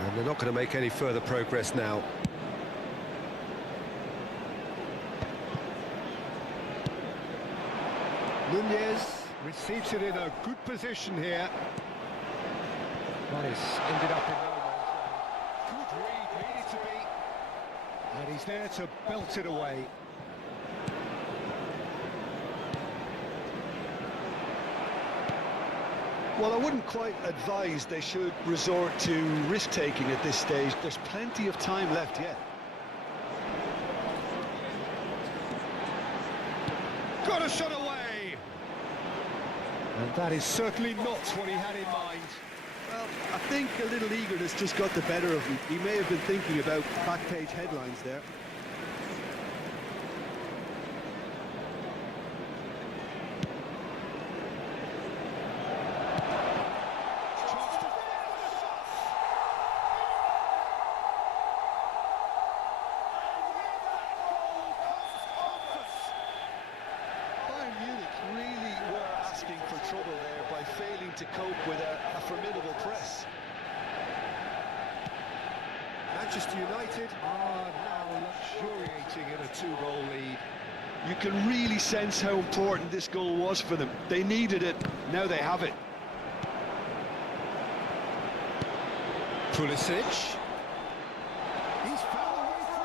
And they're not going to make any further progress now. Nunez receives it in a good position here. That is ended up in no man's land. Good read, needed to be. And he's there to belt it away. Well, I wouldn't quite advise they should resort to risk-taking at this stage. There's plenty of time left yet. Got a shot away! And that is certainly not what he had in mind. Well, I think a little eagerness just got the better of him. He may have been thinking about back-page headlines there. For trouble there by failing to cope with a formidable press. Manchester United are now luxuriating in a two-goal lead. You can really sense how important this goal was for them. They needed it, now they have it. Pulisic. He's found a way through.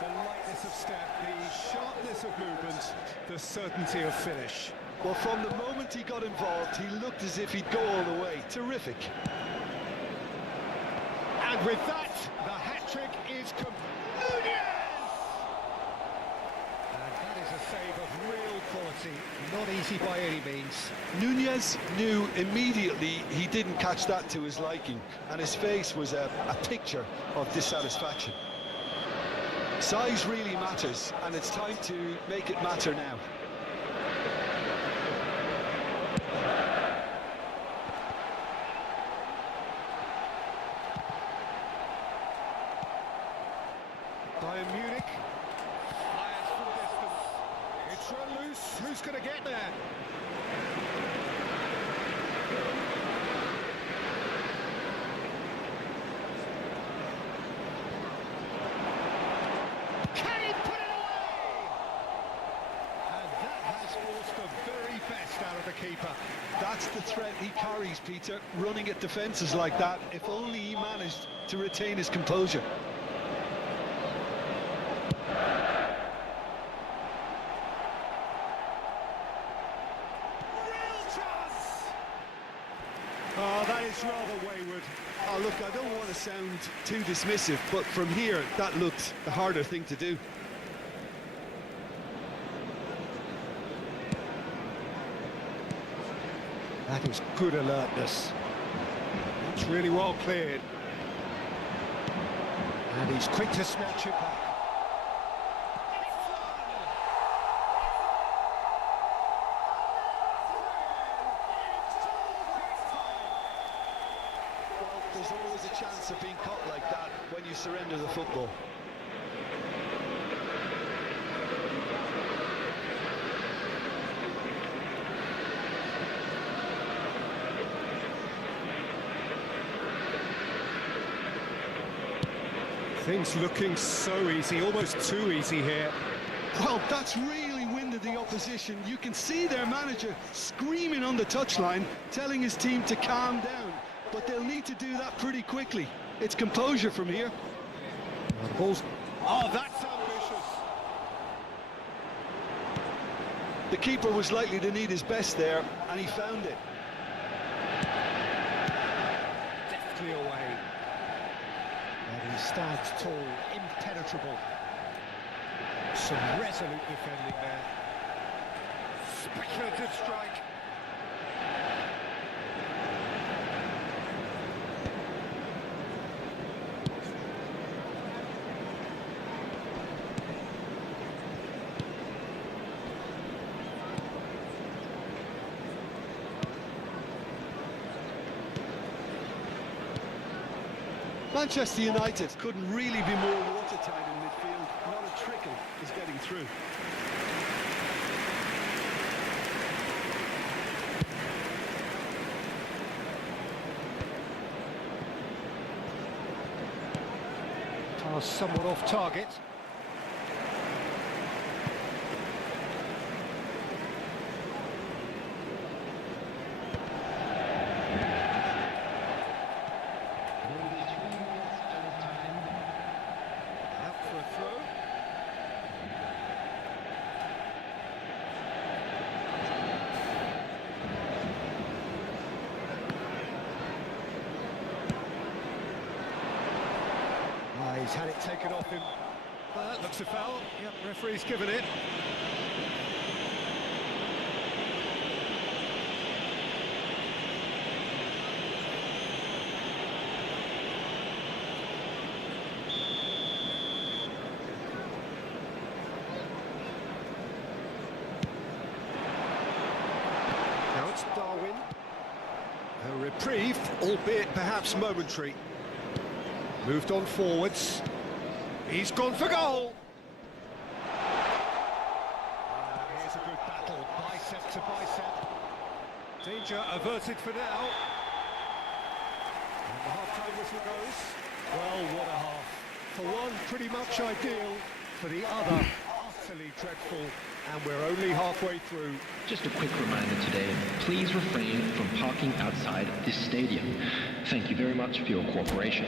The lightness of step, the sharpness of movement, the certainty of finish. Well, from the moment he got involved, he looked as if he'd go all the way. Terrific. And with that, the hat-trick is complete. And that is a save of real quality, not easy by any means. Nunez knew immediately he didn't catch that to his liking, and his face was a picture of dissatisfaction. Size really matters, and it's time to make it matter now. Bayern Munich fires from distance. It's run loose. Who's going to get there? Can he put it away? And that has forced the very best out of the keeper. That's the threat he carries, Peter, running at defences like that. If only he managed to retain his composure. Oh, that is rather wayward. Oh, look, I don't want to sound too dismissive, but from here, that looked the harder thing to do. That was good alertness. It's really well cleared. And he's quick to snatch it back. Well, there's always a chance of being caught like that when you surrender the football. Things looking so easy, almost too easy here. Well, that's really winded the opposition. You can see their manager screaming on the touchline, telling his team to calm down. But they'll need to do that pretty quickly. It's composure from here. The ball's... Oh, that's ambitious. The keeper was likely to need his best there, and he found it. Deftly away. And he stands tall, impenetrable. Some resolute defending there. Speculative strike. Manchester United couldn't really be more watertight in midfield. Not a trickle is getting through. Pass somewhat off target. taken off him. That looks a foul. Yep, referee's given it. Now it's Darwin. A reprieve, albeit perhaps momentary. Moved on forwards. He's gone for goal. Here's a good battle, bicep to bicep. Danger averted for now. And the half-time whistle goes. Well, what a half. For one, pretty much ideal. For the other, utterly dreadful. And we're only halfway through. Just a quick reminder today, please refrain from parking outside this stadium. Thank you very much for your cooperation.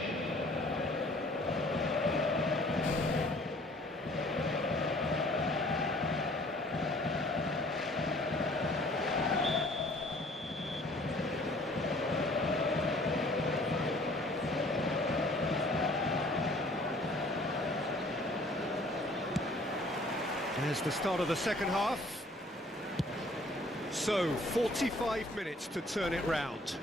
There's the start of the second half. So, 45 minutes to turn it round.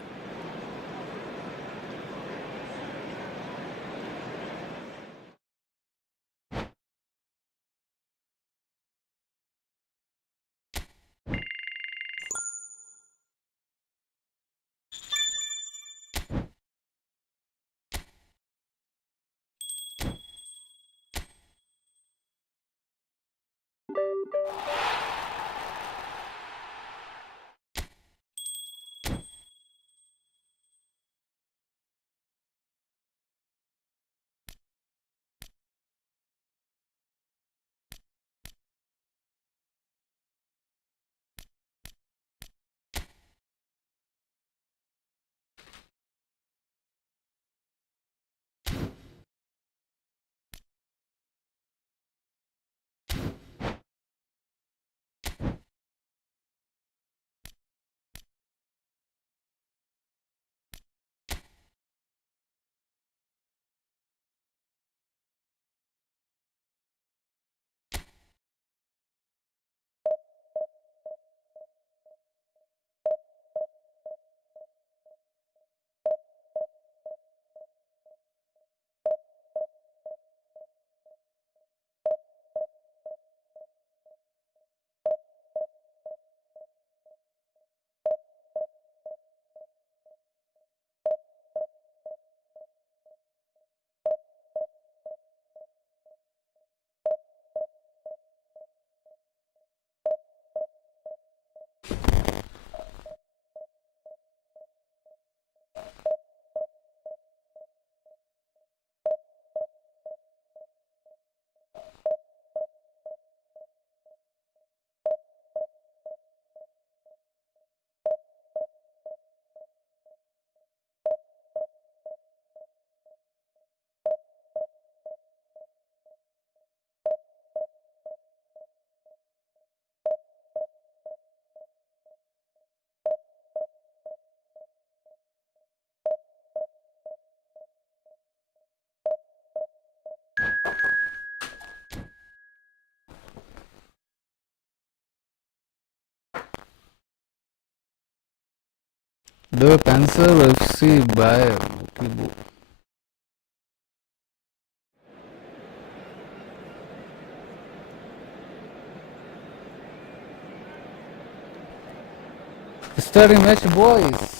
The Panzer FC by Kibo. Starting match, boys.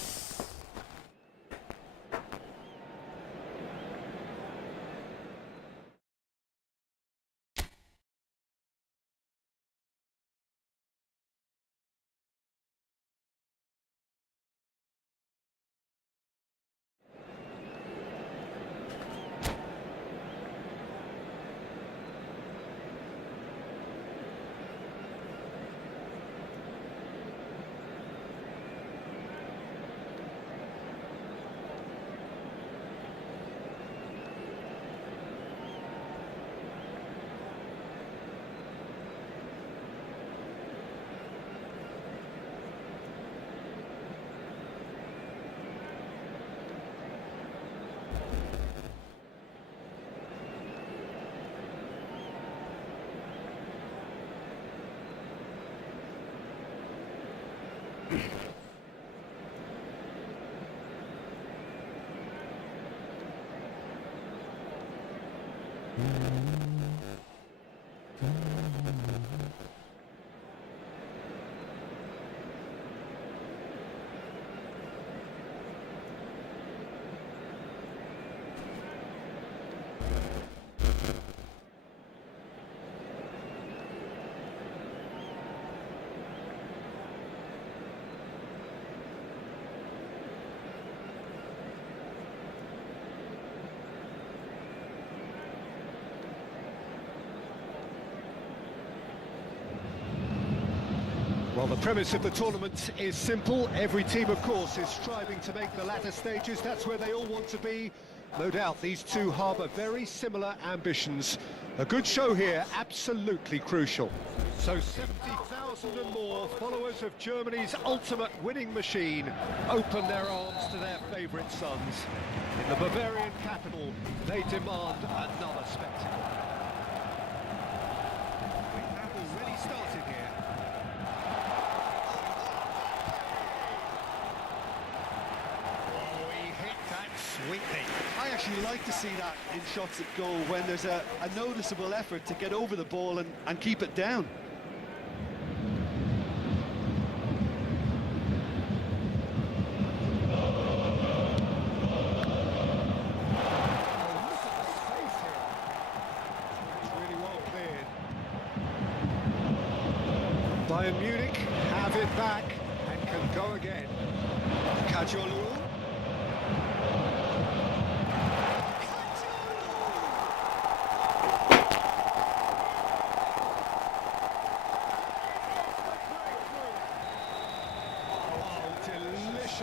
Well, the premise of the tournament is simple. Every team, of course, is striving to make the latter stages. That's where they all want to be. No doubt these two harbour very similar ambitions. A good show here, absolutely crucial. So 70,000 and more followers of Germany's ultimate winning machine open their arms to their favourite sons. In the Bavarian capital, they demand another spectacle. We have already started here. Sweetly. I actually like to see that in shots at goal when there's a noticeable effort to get over the ball and keep it down. Bayern Munich have it back and can go again. Kajolu.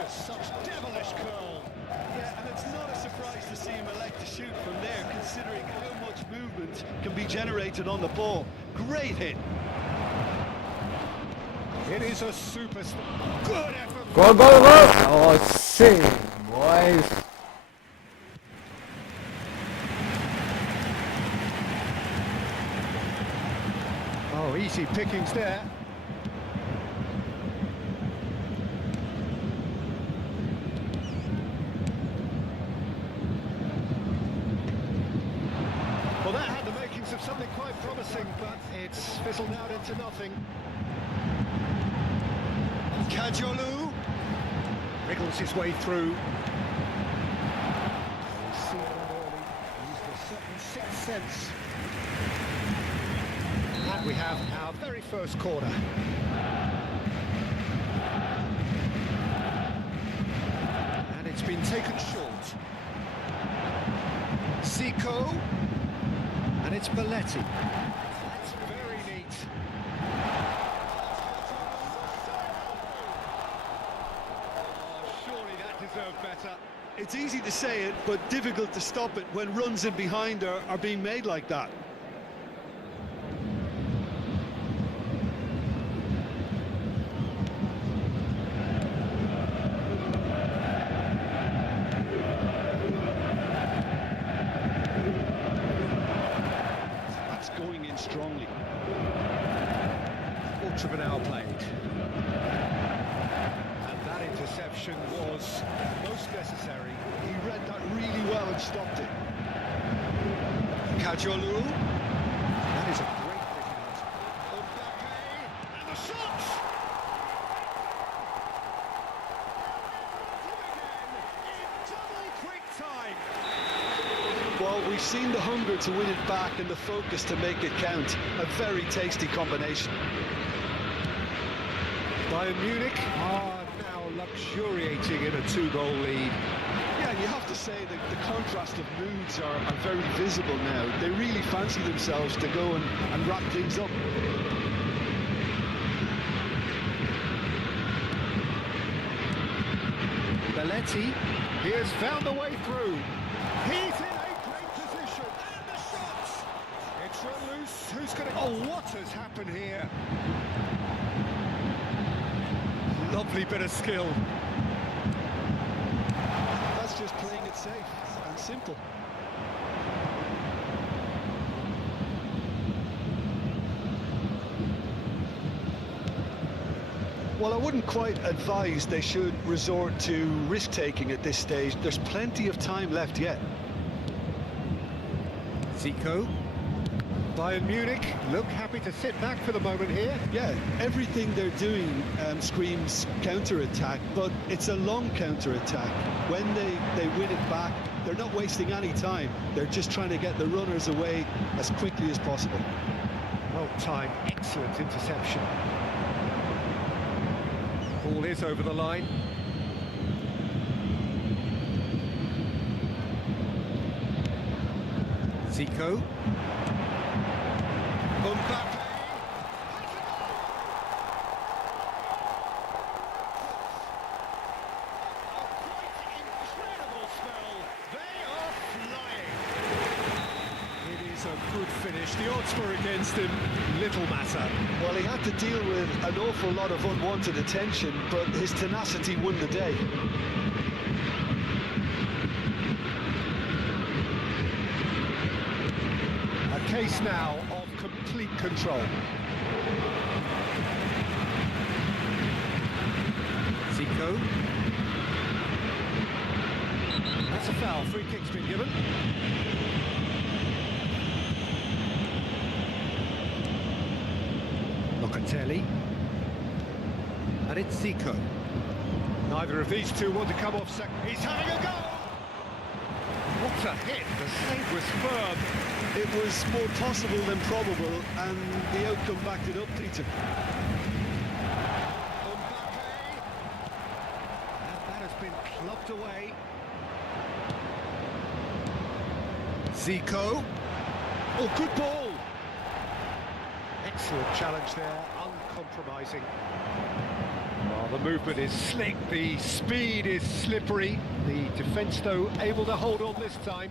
Such devilish curl. Yeah, and it's not a surprise to see him elect to shoot from there, considering how much movement can be generated on the ball. Great hit. It is a superstar. Good effort. Go, go, go! Oh, shit, boys. Oh, easy pickings there. Well, that had the makings of something quite promising, but it's fizzled out into nothing. Kajolu wriggles his way through. He's seen that early. Used a certain sixth sense. And we have our very first corner. And it's been taken short. Zico. And it's Belletti. That's very neat. Oh, surely that deserved better. It's easy to say it, but difficult to stop it when runs in behind are being made like that. Going in strongly. Quarter of an hour played. And that interception was most necessary. He read that really well and stopped it. Kajolu. That is a great pick out. Mbappe, and the shot! In double quick time. Well, we've seen the hunger to win it back and the focus to make it count. A very tasty combination. Bayern Munich are now luxuriating in a two-goal lead. Yeah, and you have to say that the contrast of moods are very visible now. They really fancy themselves to go and wrap things up. Belletti, he has found a way through. He's in a great position, and the shots! It's run loose, who's going to... Oh, what has happened here? Lovely bit of skill. That's just playing it safe and simple. Well, I wouldn't quite advise they should resort to risk-taking at this stage. There's plenty of time left yet. Zico. Bayern Munich look happy to sit back for the moment here. Yeah, everything they're doing screams counter-attack, but it's a long counter-attack. When they win it back, they're not wasting any time. They're just trying to get the runners away as quickly as possible. Well timed, excellent interception. Ball is over the line. Zico. Mbappe. Incredible spell. They are flying. It is a good finish. The odds were against him. Little matter. Well, he had to deal with an awful lot of unwanted attention, but his tenacity won the day. A case now of complete control. Zico. That's a foul. Free kick's been given. Locatelli. And it's Zico. Neither of these two want to come off second. He's having a go! What a hit! The save was firm. It was more possible than probable, and the outcome backed it up, Peter. Mbappe. And that has been clubbed away. Zico. Oh, good ball. Excellent challenge there, uncompromising. Well, the movement is slick, the speed is slippery. The defence, though, able to hold on this time.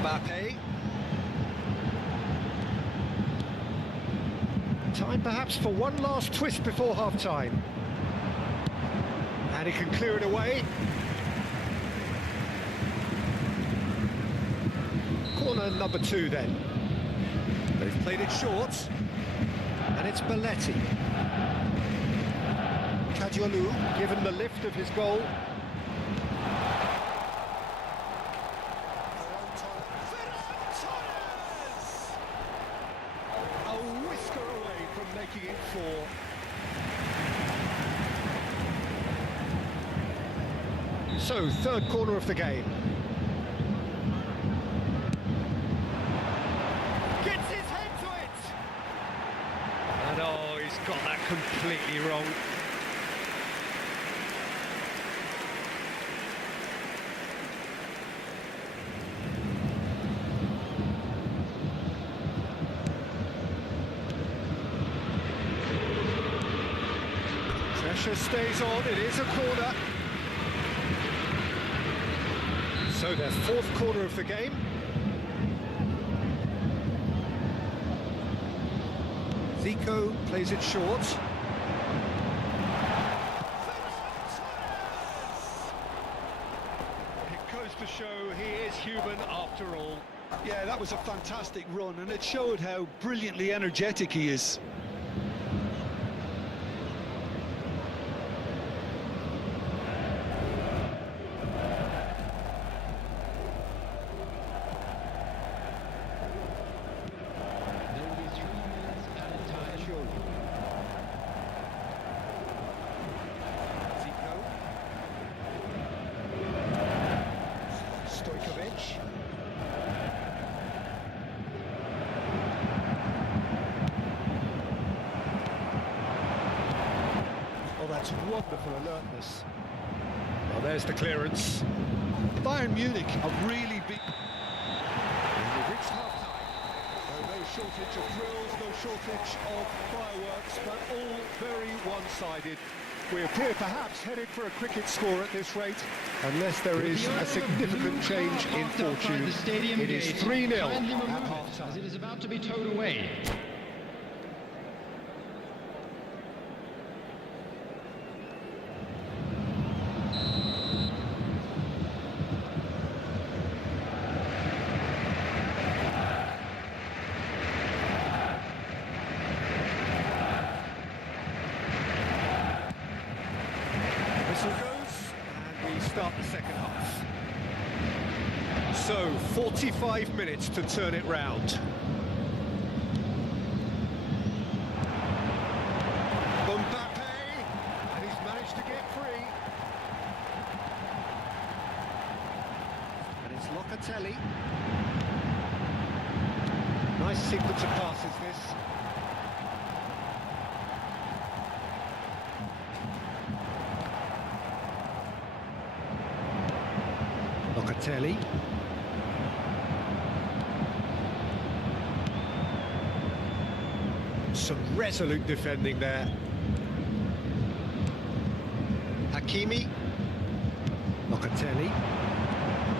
Mbappe. Time perhaps for one last twist before half-time. And he can clear it away. Corner number 2 then. They've played it short. And it's Belletti. Kadiolu given the lift of his goal. A whisker away from making it 4. So, third corner of the game. Gets his head to it! And oh, he's got that completely wrong. Pressure stays on, it is a corner. So their fourth corner of the game. Zico plays it short. It goes to show he is human after all. Yeah, that was a fantastic run, and it showed how brilliantly energetic he is. Oh, that's wonderful alertness. Well, there's the clearance. Bayern Munich have really been... And we've reached half-time. No shortage of thrills, no shortage of fireworks, but all very one-sided. We appear perhaps headed for a cricket score at this rate, unless there is a significant change in fortune. It is 3-0 at half-time. As it is about to be towed away. go, 45 minutes to turn it round. Mbappe, and he's managed to get free. And it's Locatelli. Nice sequence of passes this. Locatelli. Some resolute defending there. Hakimi. Locatelli.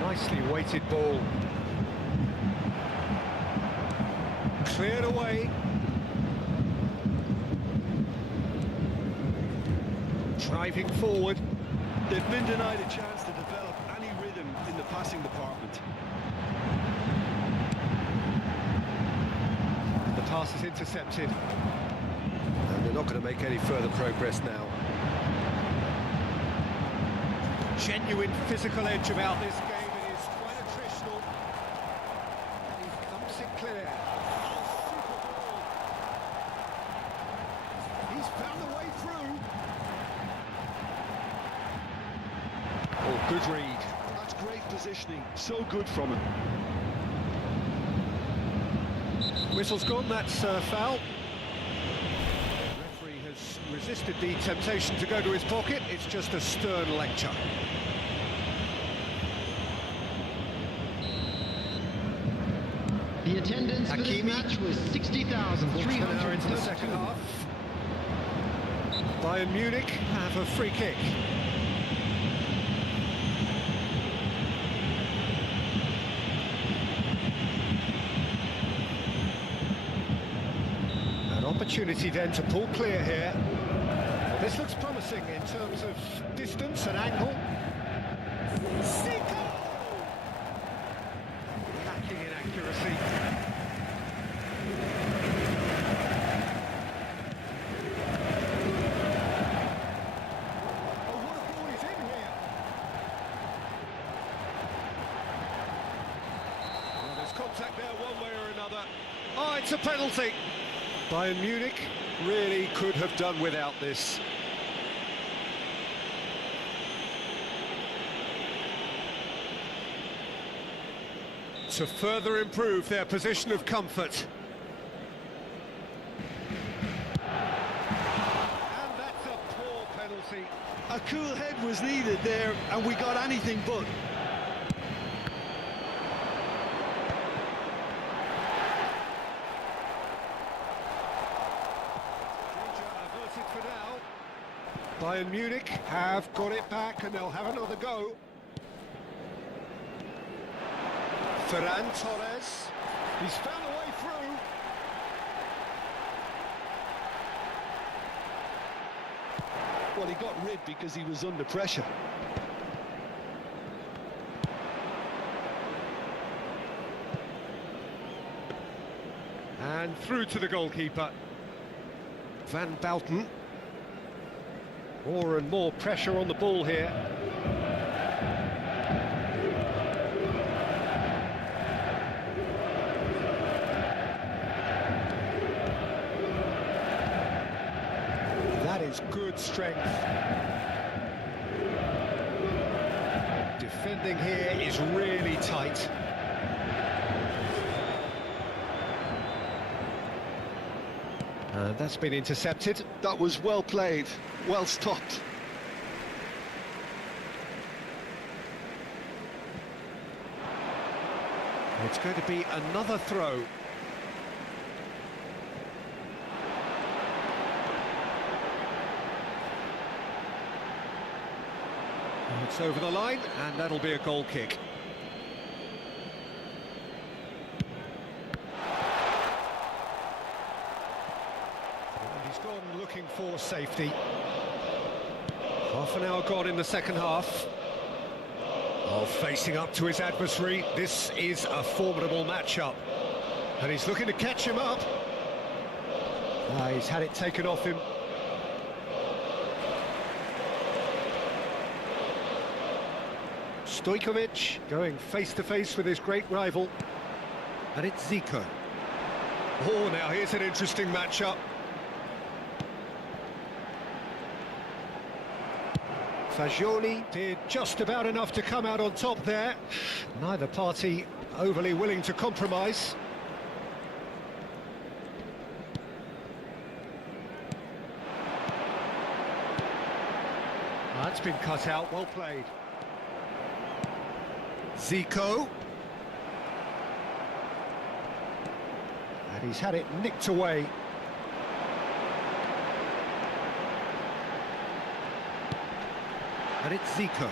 Nicely weighted ball. Cleared away. Driving forward. They've been denied a chance to develop any rhythm in the passing department. The pass is intercepted. And they're not going to make any further progress now. Genuine physical edge about this game. It is quite attritional. And he thumps it clear. Oh, super ball. He's found a way through. Oh, good read. That's great positioning. So good from him. Whistle's gone, that's foul. The referee has resisted the temptation to go to his pocket. It's just a stern lecture. The attendance for this Hakimi. match was 60,300. An hour into the second half. Bayern Munich have a free kick. An opportunity then to pull clear here. Well, this looks promising in terms of distance and angle. Zico! Lacking in accuracy. Oh, what a ball is in here! Well, there's contact there one way or another. Oh, it's a penalty! Bayern Munich really could have done without this. To further improve their position of comfort. And that's a poor penalty. A cool head was needed there, and we got anything but. For now, Bayern Munich have got it back and they'll have another go. Ferran Torres, he's found a way through. Well, he got rid because he was under pressure. And through to the goalkeeper. Van Bouten. More and more pressure on the ball here. That is good strength. Defending here is really tight. That's been intercepted. That was well played, well stopped. It's going to be another throw. It's over the line, and that'll be a goal kick. And he's gone looking for safety. Half an hour gone in the second half. Oh, facing up to his adversary, this is a formidable matchup. And he's looking to catch him up. He's had it taken off him. Stojkovic going face to face with his great rival. And it's Zico. Oh, now here's an interesting matchup. Fagioli did just about enough to come out on top there. Neither party overly willing to compromise. That's been cut out, well played. Zico. And he's had it nicked away. And it's Zico.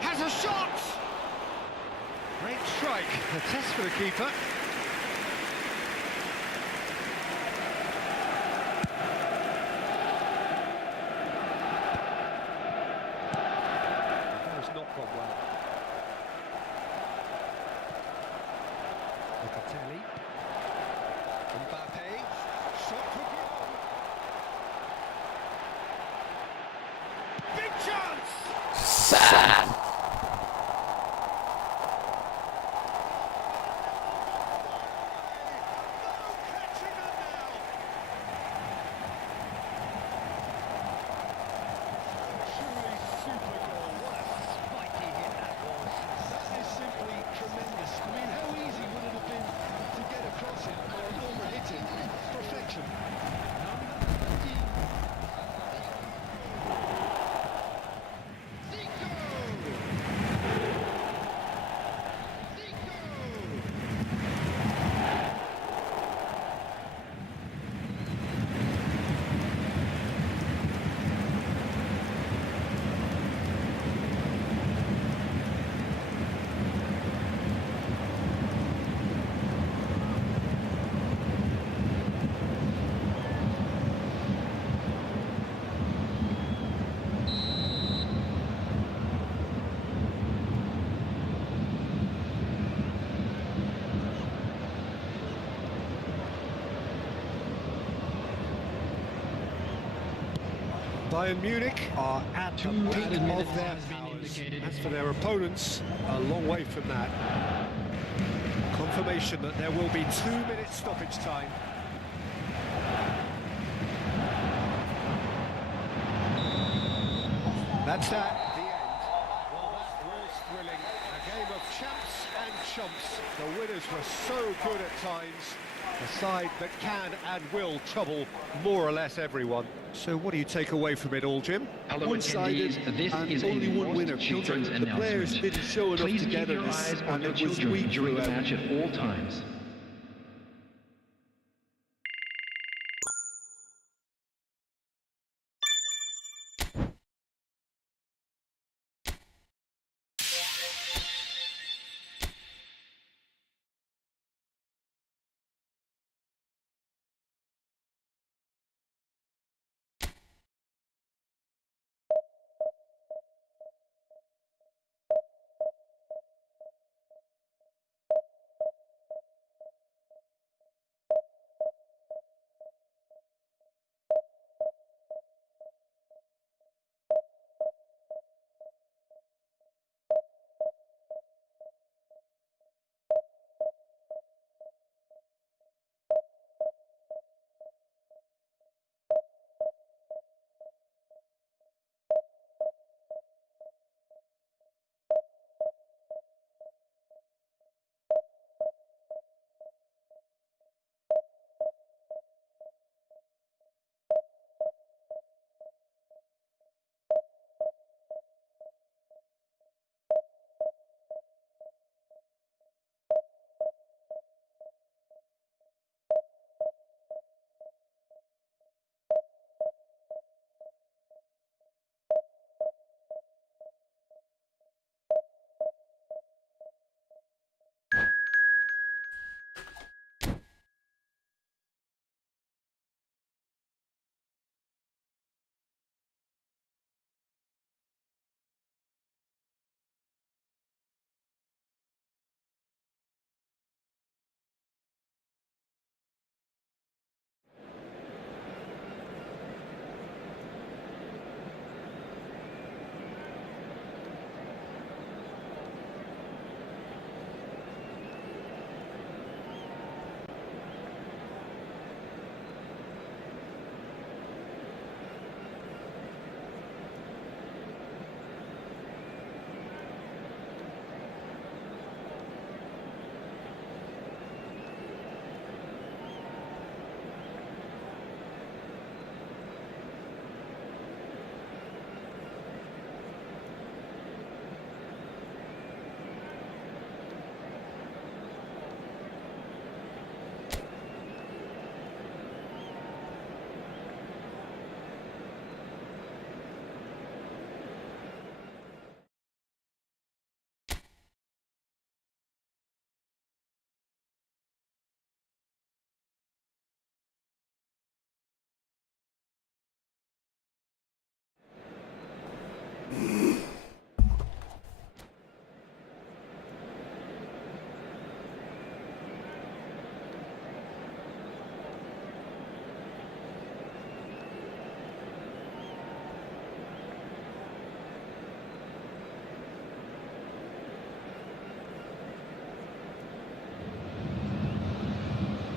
Has a shot! Great strike. A test for the keeper. That has not gone well. Locatelli. Mbappe. Shot could be on. Big chance! Sad. Bayern Munich are at the peak of their powers. As for their opponents, a long way from that. Confirmation that there will be 2 minutes stoppage time. That's that, the end. Well, that was thrilling. A game of champs and chumps. The winners were so good at times. A side that can and will trouble more or less everyone. So what do you take away from it all, Jim? Hello, One-sided attendees. This and is only a one winner. most children's The players announcement. didn't show enough Please keep your togetherness, eyes on and your it was children weak during the throughout. match at all times.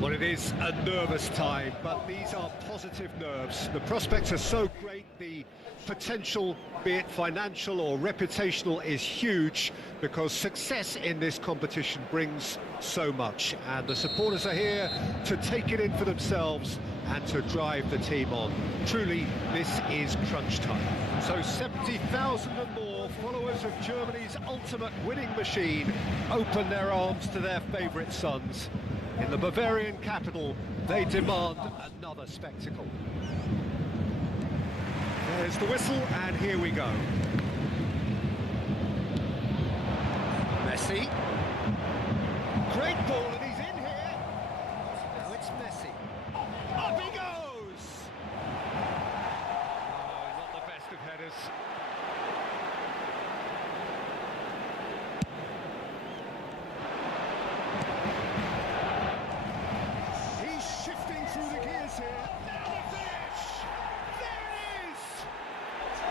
Well, it is a nervous time, but these are positive nerves. The prospects are so great, the potential, be it financial or reputational, is huge because success in this competition brings so much. And the supporters are here to take it in for themselves and to drive the team on. Truly, this is crunch time. So 70,000 and more followers of Germany's ultimate winning machine open their arms to their favourite sons. In the Bavarian capital, they demand another spectacle. There's the whistle, and here we go. Messi. Great ball, and he's in here. Now it's Messi. Up he goes! Oh, not the best of headers.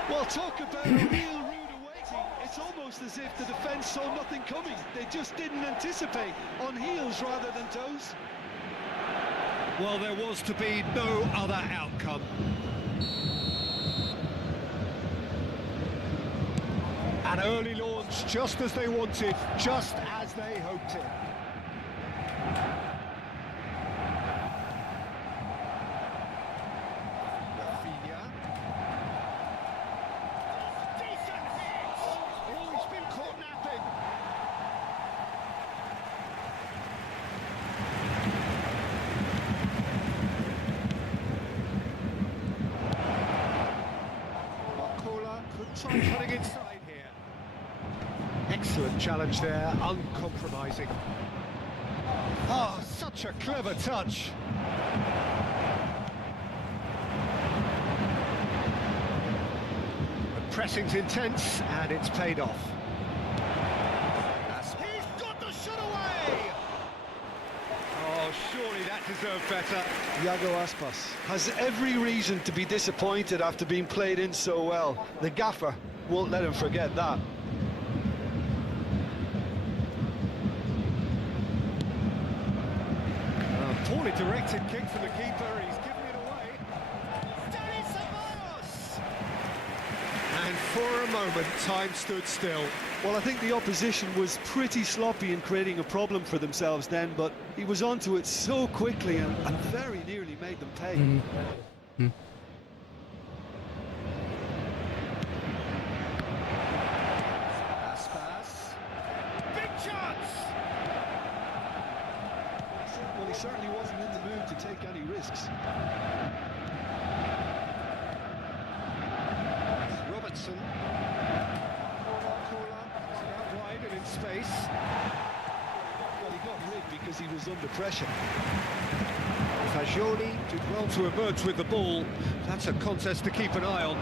Well, talk about a real rude awakening. It's almost as if the defence saw nothing coming. They just didn't anticipate, on heels rather than toes. Well, there was to be no other outcome. An early launch, just as they wanted, just as they hoped it. Try cutting inside here. Excellent challenge there, uncompromising. Oh, such a clever touch. The pressing's intense and it's paid off. He's got the shot away! Oh, surely that deserved better. Iago Aspas has every reason to be disappointed after being played in so well. The gaffer won't let him forget that. Poorly directed kick from the keeper, he's given it away. Danny Ceballos! And for a moment, time stood still. Well, I think the opposition was pretty sloppy in creating a problem for themselves then, but he was onto it so quickly and very nearly made them pay. Aspas. Big chance! Well, he certainly wasn't in the mood to take any risks. Robertson. Wide and in space. Well, he got rid because he was under pressure. Fagioli did well to emerge with the ball. That's a contest to keep an eye on.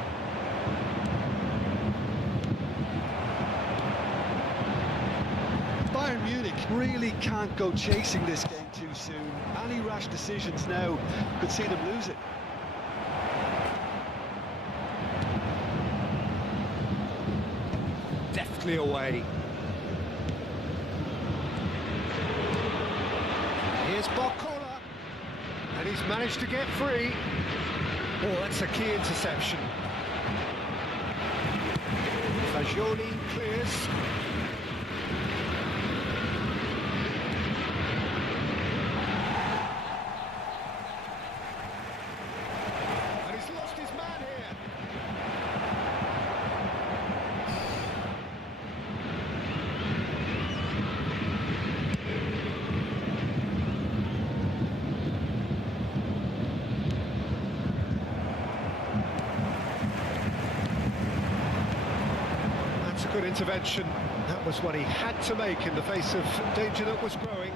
Bayern Munich really can't go chasing this game too soon. Any rash decisions now could see them lose it. Deftly away. Here's Barcola, and he's managed to get free. Oh, that's a key interception. Fagioli clears. And he's lost his man here. Good intervention. That was what he had to make in the face of danger that was growing.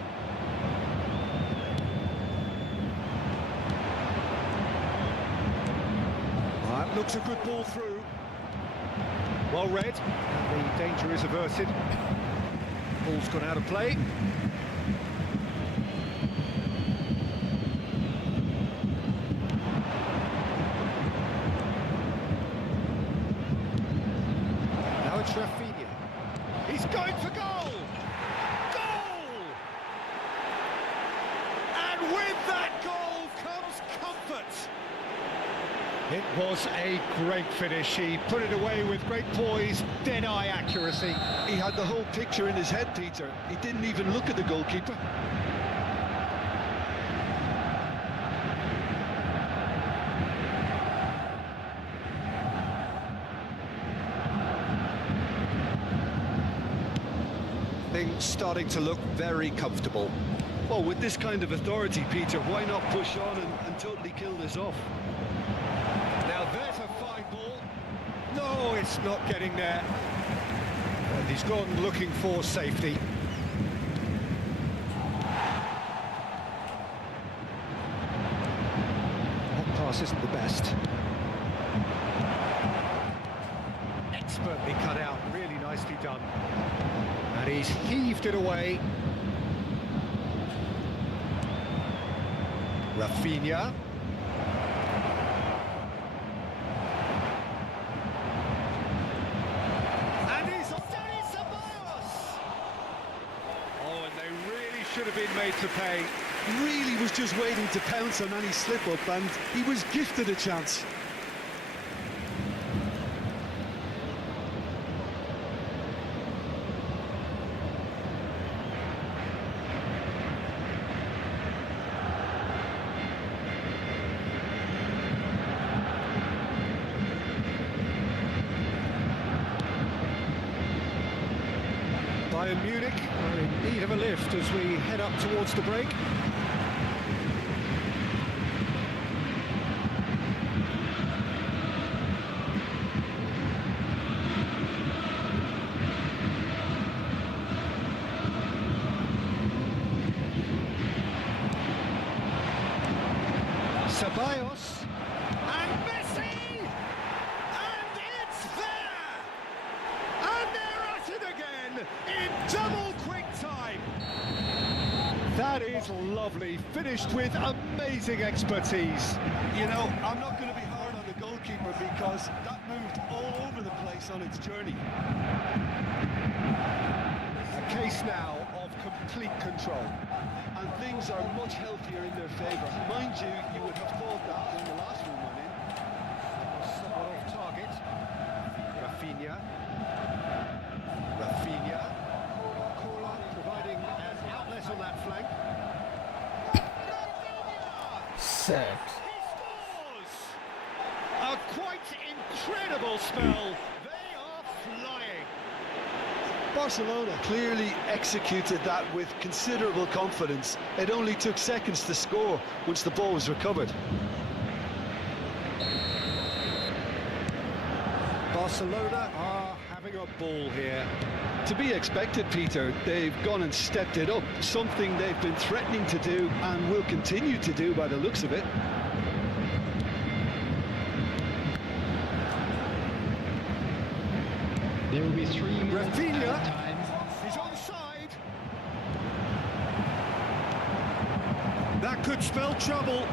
That looks a good ball through. Well read, and the danger is averted. Ball's gone out of play. It's Rafinha. He's going for goal! Goal! And we comfort. It was a great finish. He put it away with great poise, dead-eye accuracy. He had the whole picture in his head, Peter. He didn't even look at the goalkeeper. Things starting to look very comfortable. Well, with this kind of authority, Peter, why not push on and totally kill this off? Now there's a fine ball. No, it's not getting there. And he's gone looking for safety. That pass isn't the best. Expertly cut out, really nicely done. And he's heaved it away. Rafinha. And he's on Danny Ceballos. Oh, and they really should have been made to pay. Really was just waiting to pounce on any slip-up, and he was gifted a chance. Bayern Munich are in need of a lift as we head up towards the break. Ceballos and Messi, and it's there, and they're at it again in double quick time. That is lovely, finished with amazing expertise. You know, I'm not going to be hard on the goalkeeper because that moved all over the place on its journey. A case now of complete control. And things are much healthier in their favour. Mind you, you would have thought that when the last one went in. Somewhat off target. Rafinha. Cola providing an outlet on that flank. Set. He scores! A quite incredible spell. They are flying. Barcelona clearly executed that with considerable confidence. It only took seconds to score once the ball was recovered. Barcelona are having a ball here. To be expected, Peter. They've gone and stepped it up, something they've been threatening to do and will continue to do by the looks of it. There will be 3 more Rafinha. time. He's onside. That could spell trouble.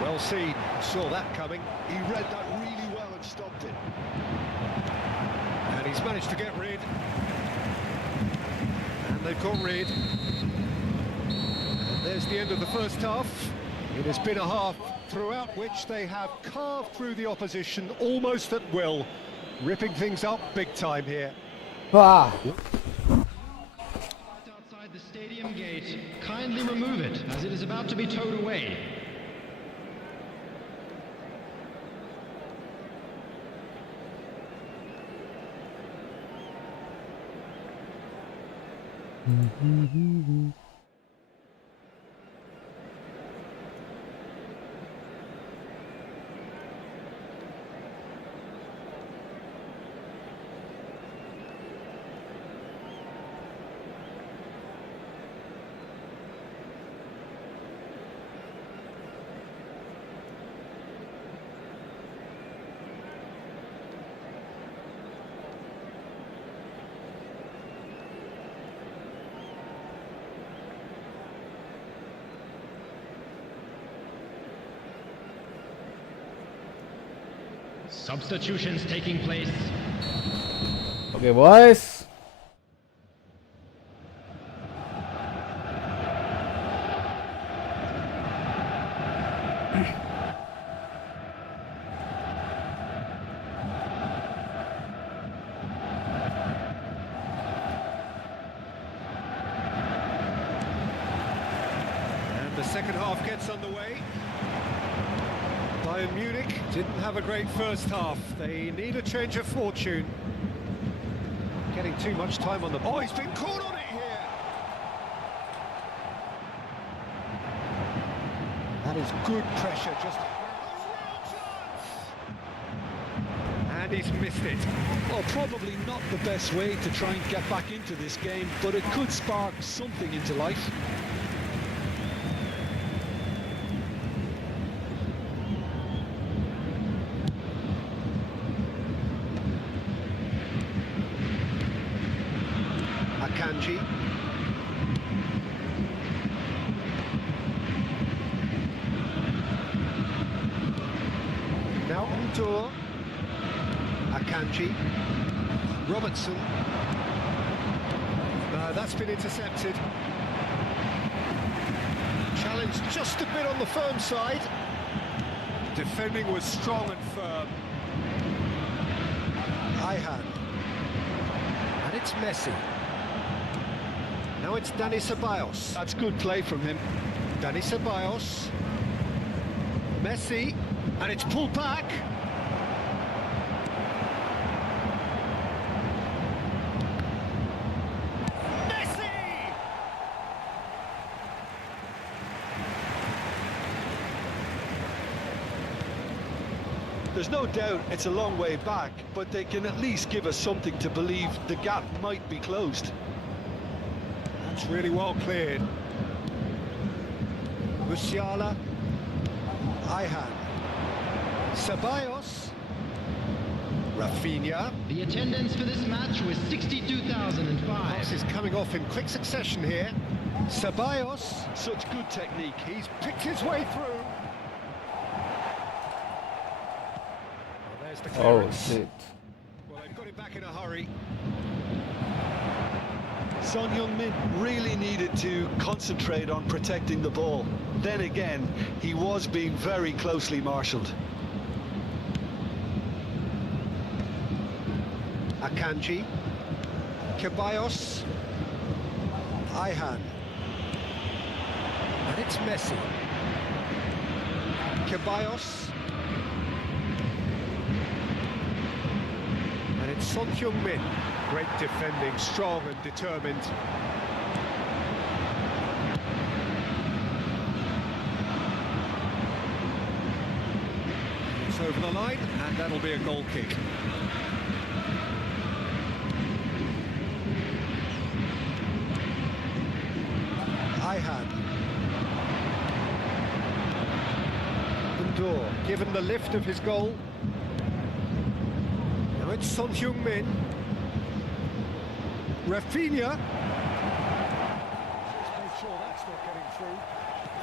Well seen, saw that coming. He read that really well and stopped it. And he's managed to get rid. And they've got rid. And there's the end of the first half. It has been a half throughout which they have carved through the opposition almost at will, ripping things up big time here. Ah. Outside the stadium gate, kindly remove it as it is about to be towed away. Substitutions taking place. Okay, boys. the second half gets underway. Bayern Munich didn't have a great first half. They need a change of fortune. Getting too much time on the ball. Oh, he's been caught on it here. That is good pressure, just a real chance. And he's missed it. Well, probably not the best way to try and get back into this game, but it could spark something into life. Akanji. Now on tour. Akanji. Robertson. No, that's been intercepted. Challenge just a bit on the firm side. Defending was strong and firm. Ihan. And it's Messi. Now it's Dani Ceballos. That's good play from him. Dani Ceballos. Messi. And it's pulled back. Messi! There's no doubt it's a long way back, but they can at least give us something to believe the gap might be closed. That's really well cleared. Musiala. Ihan. Ceballos. Rafinha. The attendance for this match was 62,005. Pass is coming off in quick succession here. Ceballos. Such good technique. He's picked his way through. Well, there's the Oh clearance. shit. Well, they've got it back in a hurry. Son Heung-min really needed to concentrate on protecting the ball. Then again, he was being very closely marshalled. Akanji. Ceballos. Ihan. And it's Messi. Ceballos. And it's Son Heung-min. Great defending, strong and determined. It's over the line, and that'll be a goal kick. Ihan. Gundogan, given the lift of his goal. Now it's Son Heung-min. Rafinha. Let's make sure that's not getting through.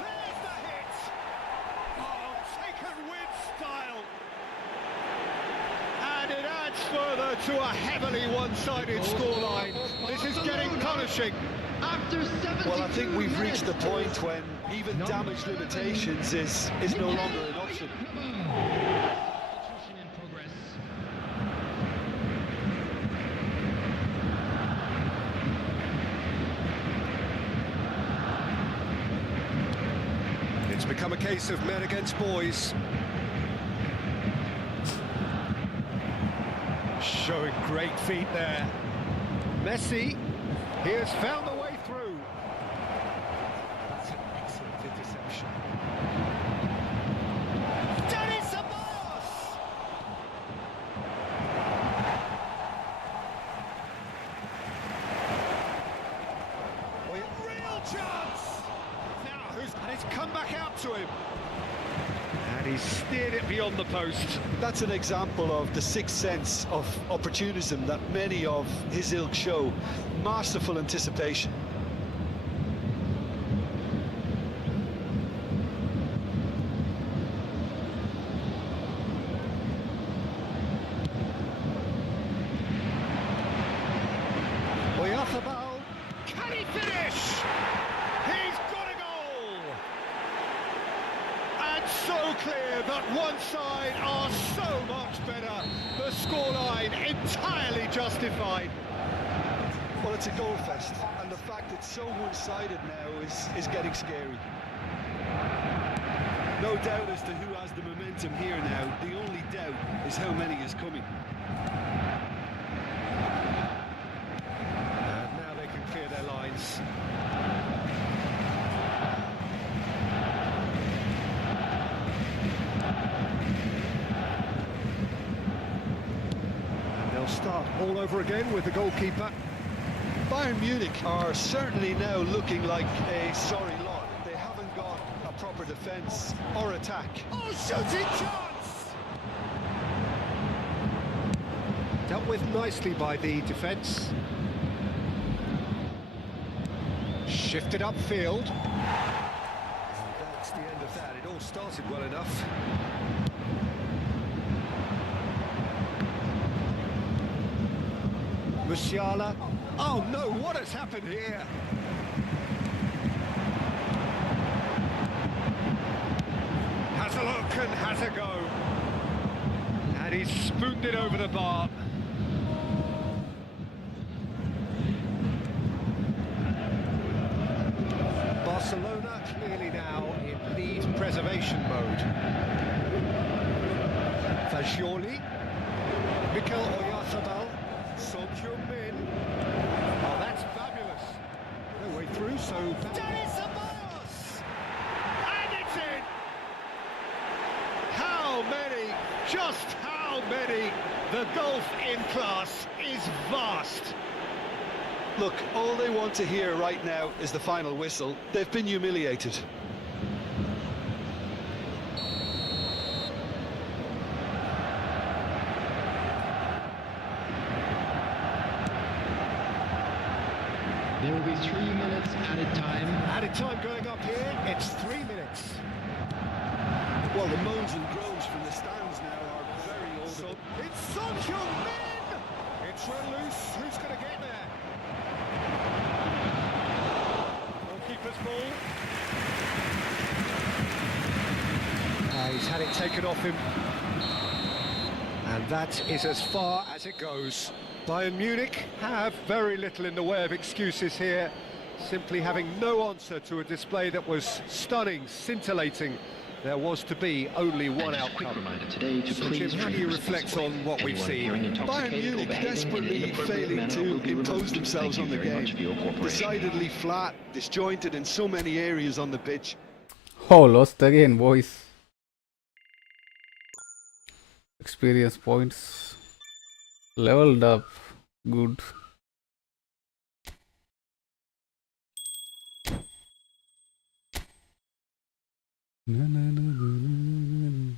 There's the hit! Oh, taken with style. And it adds further to a heavily one-sided scoreline. This is getting punishing. After 72 Well, I think we've reached the minutes. point when even damage limitations is no longer an option. Substitution in progress. It's become a case of men against boys. Showing great feet there. Messi, he has found a way through. That's an excellent interception. Dani Ceballos! Real chance! Now, and it's come back out to him. And he's steered it beyond the post. That's an example of the sixth sense of opportunism that many of his ilk show. Masterful anticipation. Oyarzabal, can he finish? He's got a goal! And so clear that one side are so much better. The scoreline entirely justified. Well, it's a goal fest, and the fact it's so one-sided now is getting scary. No doubt as to who has the momentum here now. The only doubt is how many is coming. And now they can clear their lines. And they'll start all over again with the goalkeeper. Bayern Munich are certainly now looking like a sorry lot. They haven't got a proper defence or attack. Oh, shooting chance! Dealt with nicely by the defence. Shifted upfield. And that's the end of that. It all started well enough. Musiala. Oh no, what has happened here? Has a look and has a go. And he's spooned it over the bar. Barcelona clearly now in lead preservation mode. Fagioli, Mikel Oyarzabal, Son Heung-min. Oh, that's fabulous. No way through, so... Dennis Ceballos! And it's in! How many? Just how many? The gulf in class is vast. Look, all they want to hear right now is the final whistle. They've been humiliated. There will be 3 minutes added time. Added time going up here, it's 3 minutes. Well, the moans and groans from the stands now are very audible. It's Son Heung-min! It's run loose, who's going to get there? Goalkeeper's ball. He's had it taken off him. And that is as far as it goes. Bayern Munich have very little in the way of excuses here, simply having no answer to a display that was stunning, scintillating. There was to be only one And just a quick outcome. reminder today to So please Jim, how do you drink reflect responsibly. on what we've Anyone seen? appearing Bayern intoxicated or Munich behaving in an desperately inappropriate failing manner to will be impose removed. themselves Thank on you the very game. much for your cooperation. Decidedly flat, disjointed in so many areas on the pitch. Oh, lost again, boys. Experience points. Leveled up. Good. Na, na, na, na, na, na.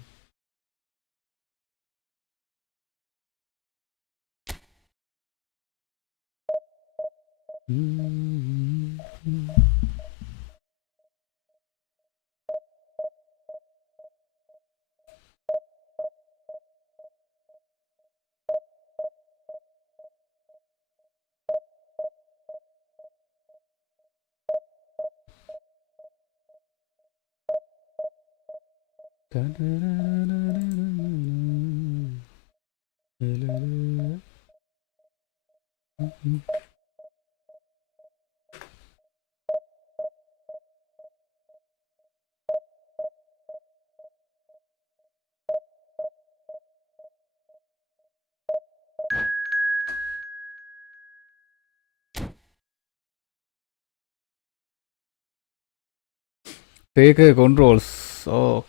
Take controls. Oh.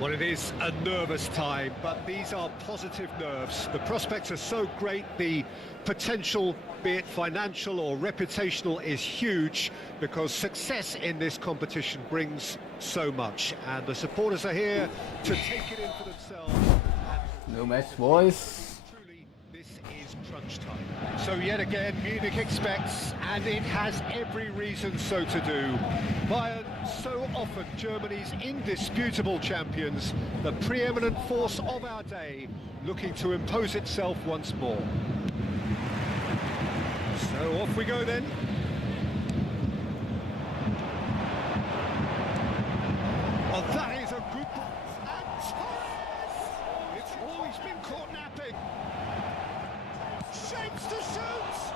Well, it is a nervous time, but these are positive nerves. The prospects are so great, the potential, be it financial or reputational, is huge because success in this competition brings so much. And the supporters are here to take it in for themselves. New match, boys. Truly, this is crunch time. So yet again, Munich expects, and it has every reason so to do. Bayern, so often Germany's indisputable champions, the preeminent force of our day, looking to impose itself once more. So off we go then. Oh, that is a good ball. And Torres! It's always been caught napping. Shapes to shoot!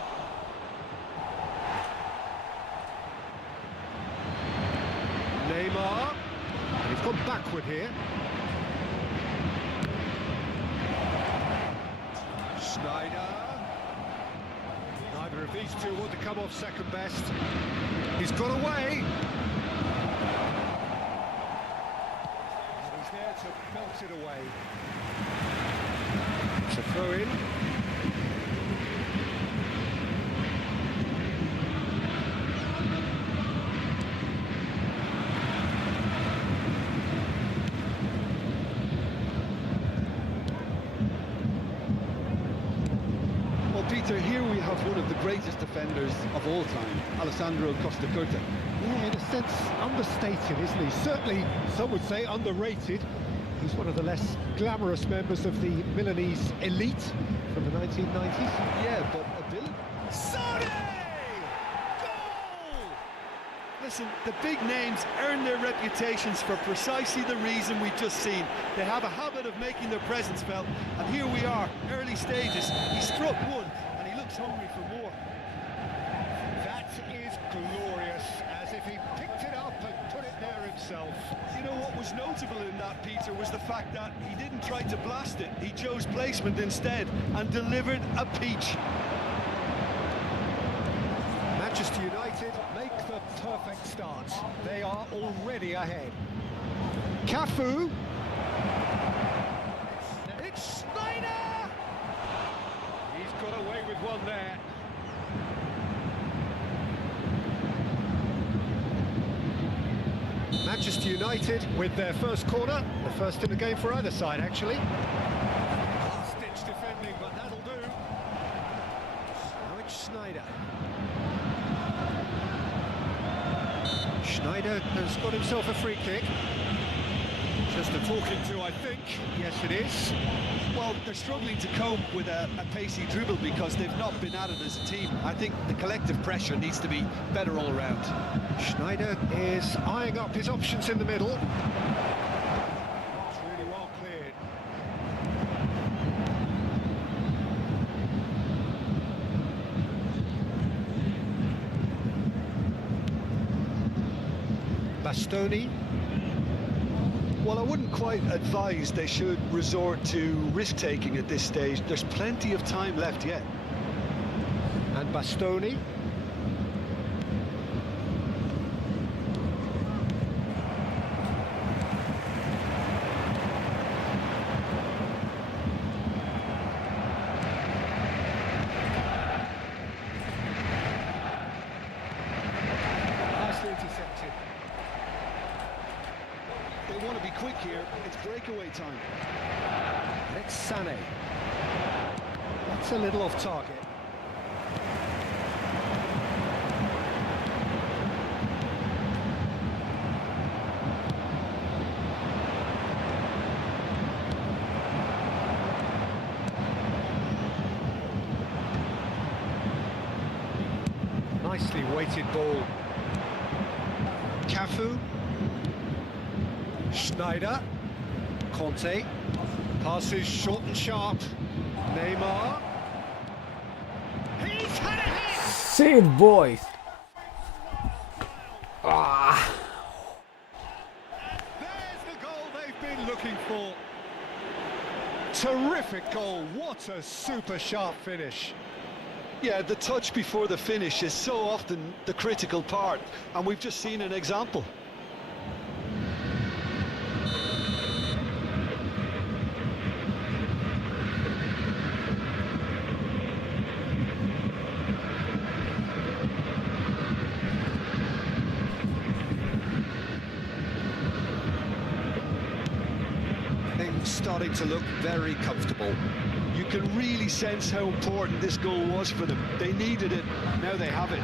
Neymar, and he's gone backward here. Schneider. Neither of these two want to come off second best. He's got away. And he's there to belt it away. It's a throw in. Peter, here we have one of the greatest defenders of all time, Alessandro Costa Curta. Yeah, in a sense, understated, isn't he? Certainly, some would say underrated. He's one of the less glamorous members of the Milanese elite from the 1990s. Yeah, but ability. Sane! Goal! Listen, the big names earn their reputations for precisely the reason we've just seen. They have a habit of making their presence felt, and here we are, early stages. He struck one, and he looks hungry for more. That is glorious, as if he picked it up and put it there himself. You know what was notable in that, Peter, was the fact that he didn't try to blast it. He chose placement instead and delivered a peach. Manchester United make the perfect start. They are already ahead. Cafu. It's Schneider! He's got away with one there. Manchester United with their first corner, the first in the game for either side, actually. Last-ditch defending, but that'll do. Now it's Schneider. Schneider has got himself a free kick. Just a talking to, I think. Yes, it is. Well, they're struggling to cope with a pacey dribble because they've not been at it as a team. I think the collective pressure needs to be better all around. Schneider is eyeing up his options in the middle. It's really well cleared. Bastoni. Well, I wouldn't quite advise they should resort to risk-taking at this stage. There's plenty of time left yet. And Bastoni. Nicely intercepted. They want to be quick here. It's breakaway time. It's Sané. That's a little off target. Nicely weighted ball. Cafu. Schneider. Conte. Passes short and sharp. Neymar. He's had a hit! Save, boys. Ah. There's the goal they've been looking for. Terrific goal. What a super sharp finish. Yeah, the touch before the finish is so often the critical part, and we've just seen an example. Things starting to look very comfortable. You can really sense how important this goal was for them. They needed it, now they have it.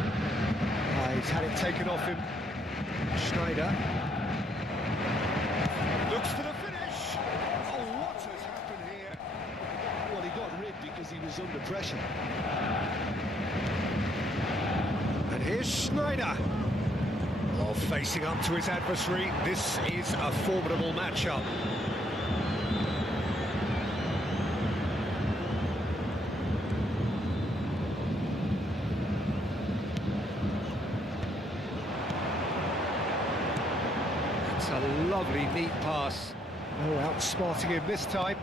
He's had it taken off him. Schneider. Looks for the finish. Oh, what has happened here? Well, he got rid because he was under pressure. And here's Schneider. Well, facing up to his adversary, this is a formidable matchup. It's a lovely, neat pass. No outsmarting him this time.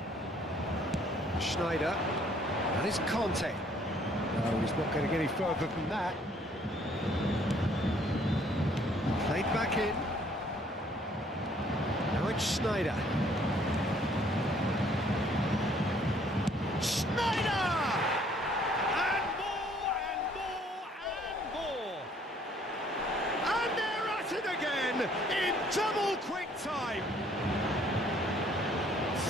Schneider. And it's Conte. No, he's not going to get any further than that. Played back in. Now it's Schneider. Schneider! And more, and more, and more. And they're at it again in double quick time.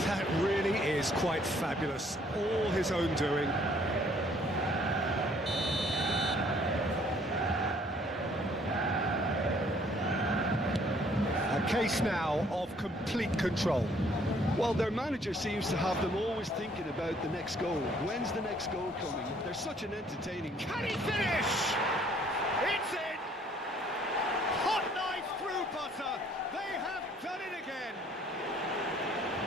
That really is quite fabulous. All his own doing. A case now of complete control. Well, their manager seems to have them always thinking about the next goal. When's the next goal coming? They're such an entertaining... Can he finish? It's in! Hot knife through butter. They have done it again.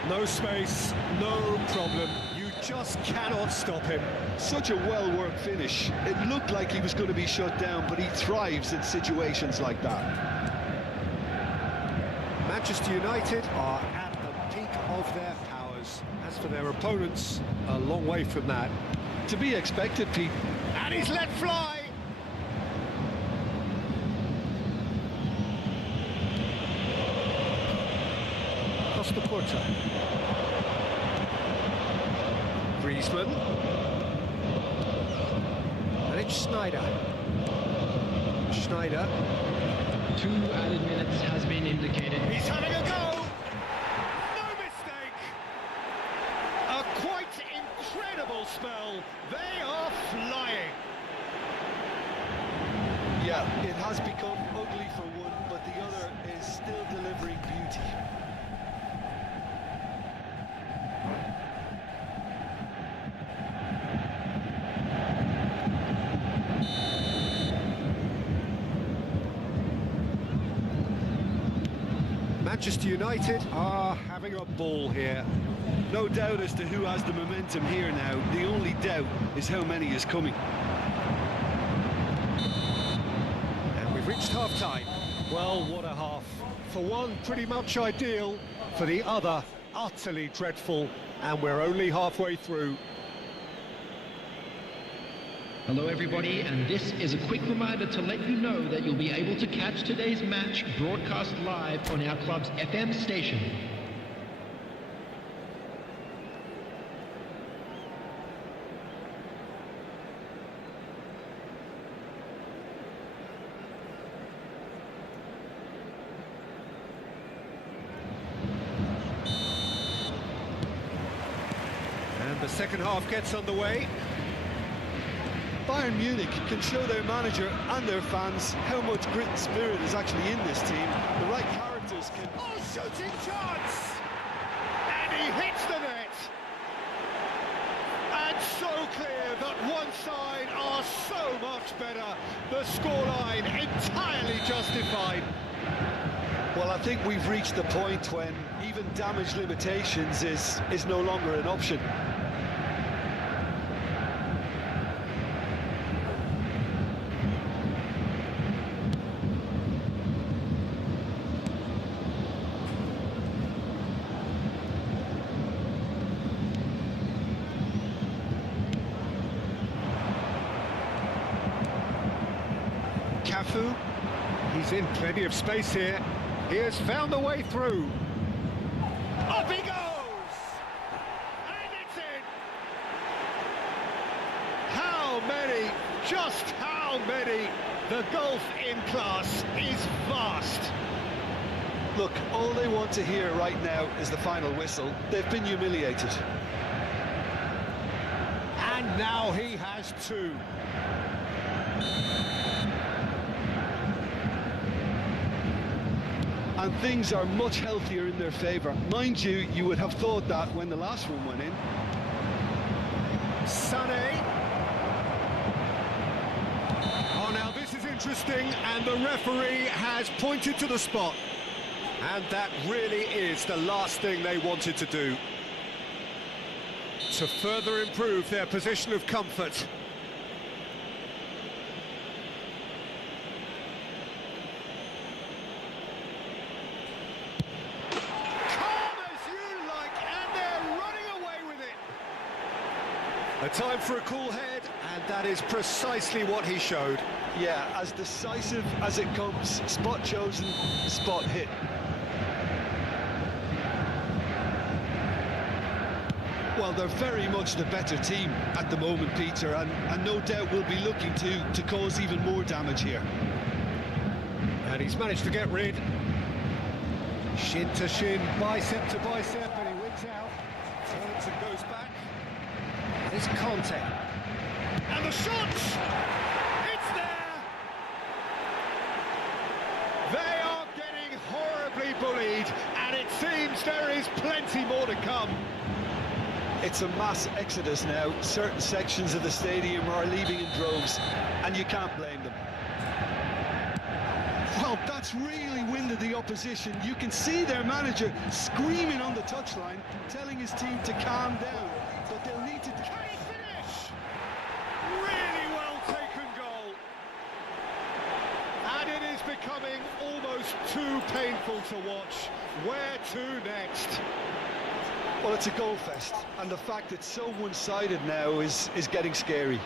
No space, no problem. You just cannot stop him. Such a well-worked finish. It looked like he was going to be shut down, but he thrives in situations like that. Manchester United are at the peak of their powers. As for their opponents, a long way from that. To be expected, Pete. And he's let fly! Costa Porta. Griezmann. And it's Schneider. Schneider. 2 added minutes has been indicated. He's having a go! No mistake! A quite incredible spell. They are flying. Yeah, it has become ugly for one, but the Manchester United are having a ball here. No doubt as to who has the momentum here now. The only doubt is how many is coming. And we've reached half-time. Well, what a half. For one, pretty much ideal. For the other, utterly dreadful. And we're only halfway through. Hello everybody, and this is a quick reminder to let you know that you'll be able to catch today's match broadcast live on our club's FM station. And the second half gets underway. Bayern Munich can show their manager and their fans how much grit and spirit is actually in this team. The right characters can... Oh, shooting chance! And he hits the net! And so clear that one side are so much better. The scoreline entirely justified. Well, I think we've reached the point when even damage limitations is no longer an option. Cafu, he's in plenty of space here. He has found a way through. Up he goes! And it's in! How many, just how many? The gulf in class is vast. Look, all they want to hear right now is the final whistle. They've been humiliated. And now he has two. And things are much healthier in their favour. Mind you, you would have thought that when the last one went in. Sané. Oh, now this is interesting, and the referee has pointed to the spot. And that really is the last thing they wanted to do. To further improve their position of comfort. A time for a cool head, and that is precisely what he showed. Yeah, as decisive as it comes. Spot chosen, spot hit. Well, they're very much the better team at the moment, Peter, and no doubt will be looking to cause even more damage here. And he's managed to get rid. Shin to shin, bicep to bicep, and he wins out. Turns and goes back. It's Conte. And the shot! It's there! They are getting horribly bullied, and it seems there is plenty more to come. It's a mass exodus now. Certain sections of the stadium are leaving in droves, and you can't blame them. Well, that's really winded the opposition. You can see their manager screaming on the touchline, telling his team to calm down, but they'll need to... Can he finish? Really well taken goal. And it is becoming almost too painful to watch. Where to next? Well, it's a goal fest, and the fact it's so one-sided now is getting scary.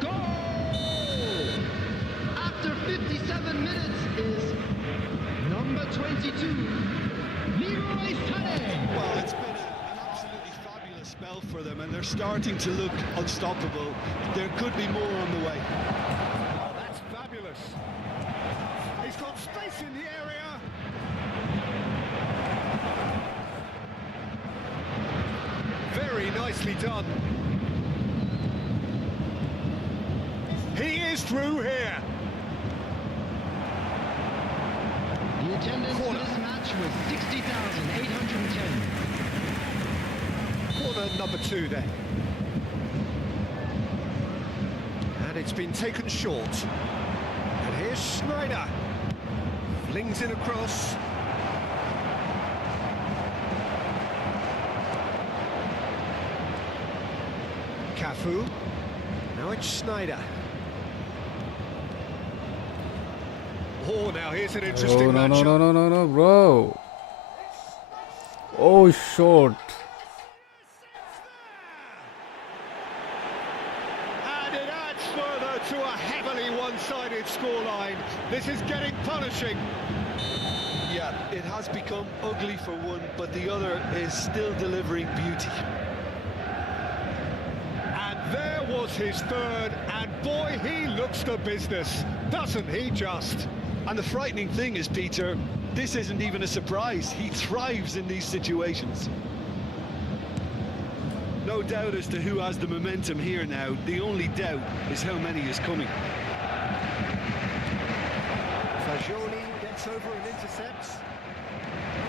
Goal! After 57 minutes is number 22, Leroy Sané. Well, it's been an absolutely fabulous spell for them, and they're starting to look unstoppable. There could be more on the way. Oh, that's fabulous. He's got space in the area. Very nicely done. He is through here. The attendance for this match was 60,810. Corner number 2 then. And it's been taken short. And Here's Schneider. Flings it across. Cafu. Now it's Schneider. Oh, now here's an interesting Oh, no, matchup. no, bro. Oh, short. And it adds further to a heavily one-sided scoreline. This is getting punishing. Yeah, it has become ugly for one, but the other is still delivering beauty. And there was his third, and boy, he looks the business, doesn't he just? And the frightening thing is, Peter, this isn't even a surprise. He thrives in these situations. No doubt as to who has the momentum here now. The only doubt is how many is coming. Fagioli gets over and intercepts.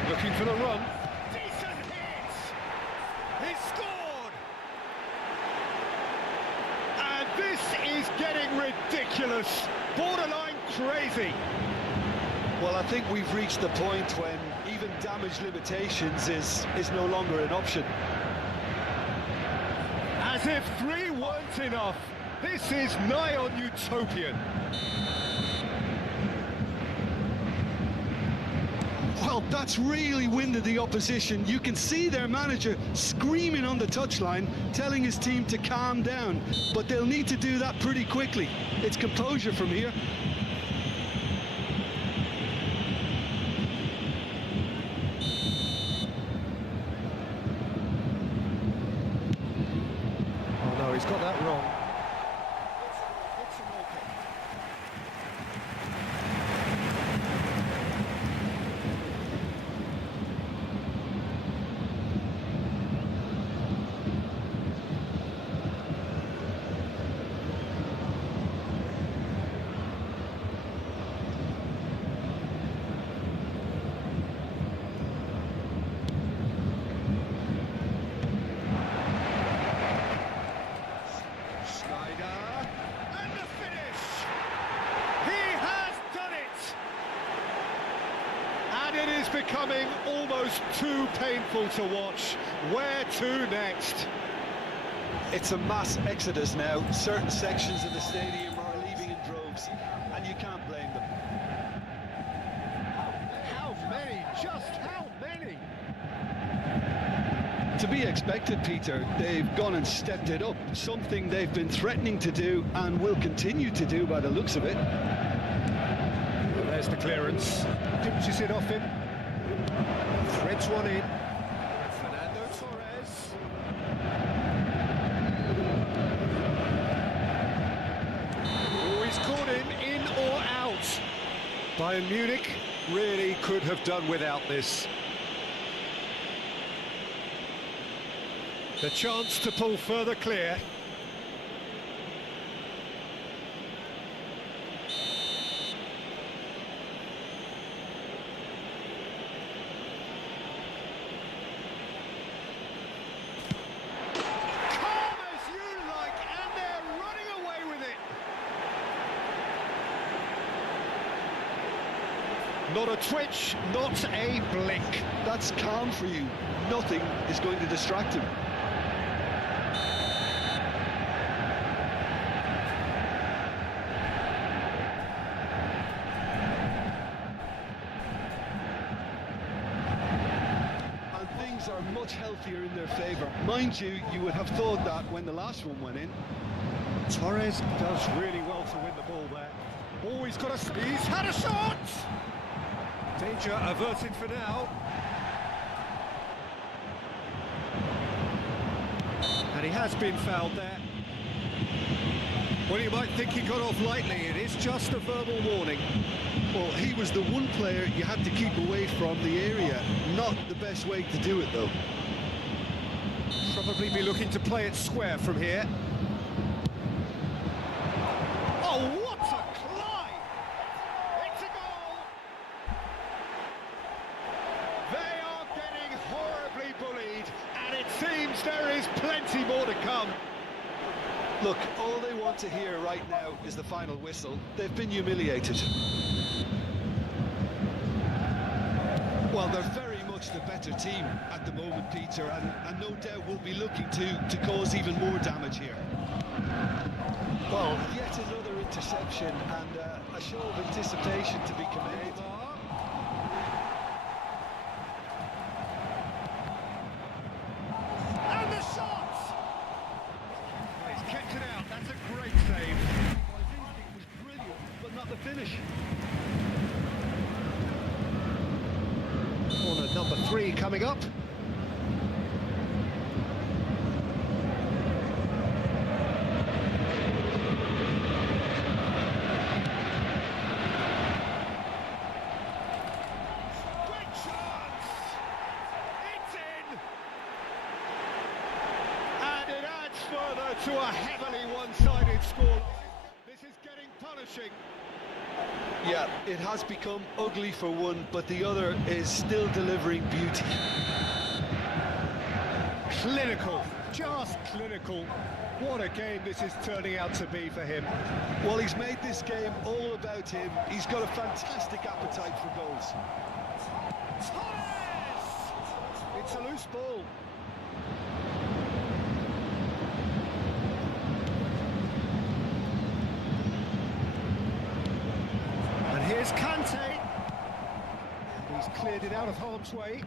Looking for the run. Decent hit! He scored! And this is getting ridiculous. Borderline crazy. Well, I think we've reached the point when even damage limitations is no longer an option. As if 3 weren't enough. This is nigh on utopian. Well, that's really winded the opposition. You can see their manager screaming on the touchline, telling his team to calm down. But they'll need to do that pretty quickly. It's composure from here. Oh no, he's got that wrong. It is becoming almost too painful to watch. Where to next? It's a mass exodus now. Certain sections of the stadium are leaving in droves, and you can't blame them. How many? Just how many? To be expected, Peter. They've gone and stepped it up. Something they've been threatening to do and will continue to do by the looks of it. Well, there's the clearance. Pinches it off him. Threads one in. Fernando Torres. Oh, he's caught him in or out. Bayern Munich really could have done without this. The chance to pull further clear. Calm as you like, and they're running away with it. Not a twitch, not a blink. That's calm for you. Nothing is going to distract him. Are much healthier in their favour. Mind you, you would have thought that when the last one went in. Torres does really well to win the ball there. Oh, he's had a shot! Danger averted for now. And he has been fouled there. Well, you might think he got off lightly. It is just a verbal warning. Well, he was the one player you had to keep away from the area. Not the best way to do it, though. Probably be looking to play it square from here. Oh, what a climb! It's a goal! They are getting horribly bullied, and it seems there is plenty more to come. Look, all they want to hear right now is the final whistle. They've been humiliated. Well, they're very much the better team at the moment, Peter, and no doubt will be looking to cause even more damage here. Well, yet another interception and a show of anticipation to be commended. And the shot! He's kept it out. That's a great save. His instinct was brilliant, but not the finish. Corner number 3 coming up. Great chance! It's in! And it adds further to a heavily one-sided score. This is getting punishing. Yeah, it has become ugly for one, but the other is still delivering beauty. Clinical, just clinical. What a game this is turning out to be for him. Well, he's made this game all about him. He's got a fantastic appetite for goals. Torres! It's a loose ball. And here's Kante. He's cleared it out of harm's way.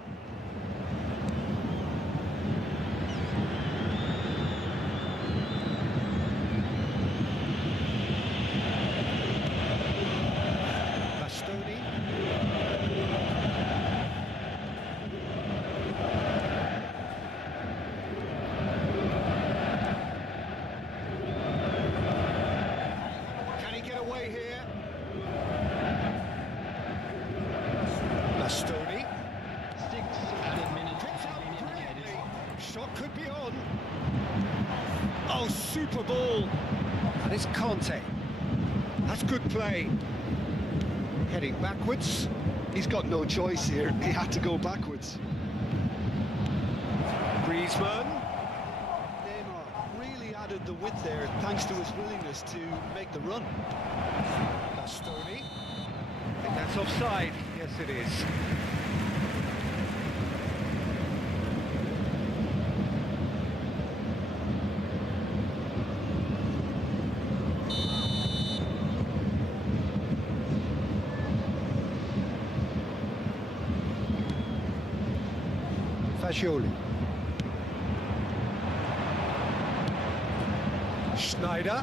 Bastoni. Can he get away here? Bastoni. 6 added minutes Picks have up been indicated. brilliantly. Shot could be on. Oh, super ball. And it's Conte. That's good play. Heading backwards. He's got no choice here. He had to go backwards. Griezmann. Neymar really added the width there thanks to his willingness to make the run. Bastoni. I think that's offside. Yes, it is. Fagioli. Schneider.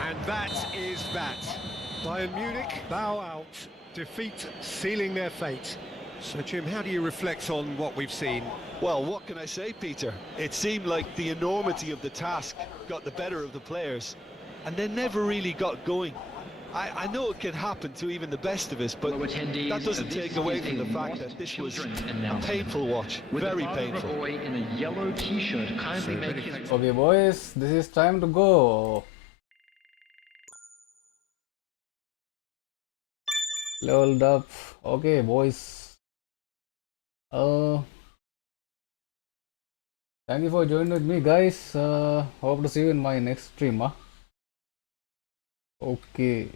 And that is that. Bayern Munich bow out, defeat sealing their fate. So Jim, how do you reflect on what we've seen? Well, what can I say, Peter? It seemed like the enormity of the task got the better of the players, and they never really got going. I know it can happen to even the best of us, but Fellow attendees, that doesn't this take away is from a the fact lost that this was children a announcement. painful watch, With very the father of a painful. boy in a yellow t-shirt kindly make his Okay, boys, this is time to go. Leveled up. Okay, boys. Thank you for joining with me, guys. Hope to see you in my next stream. Okay.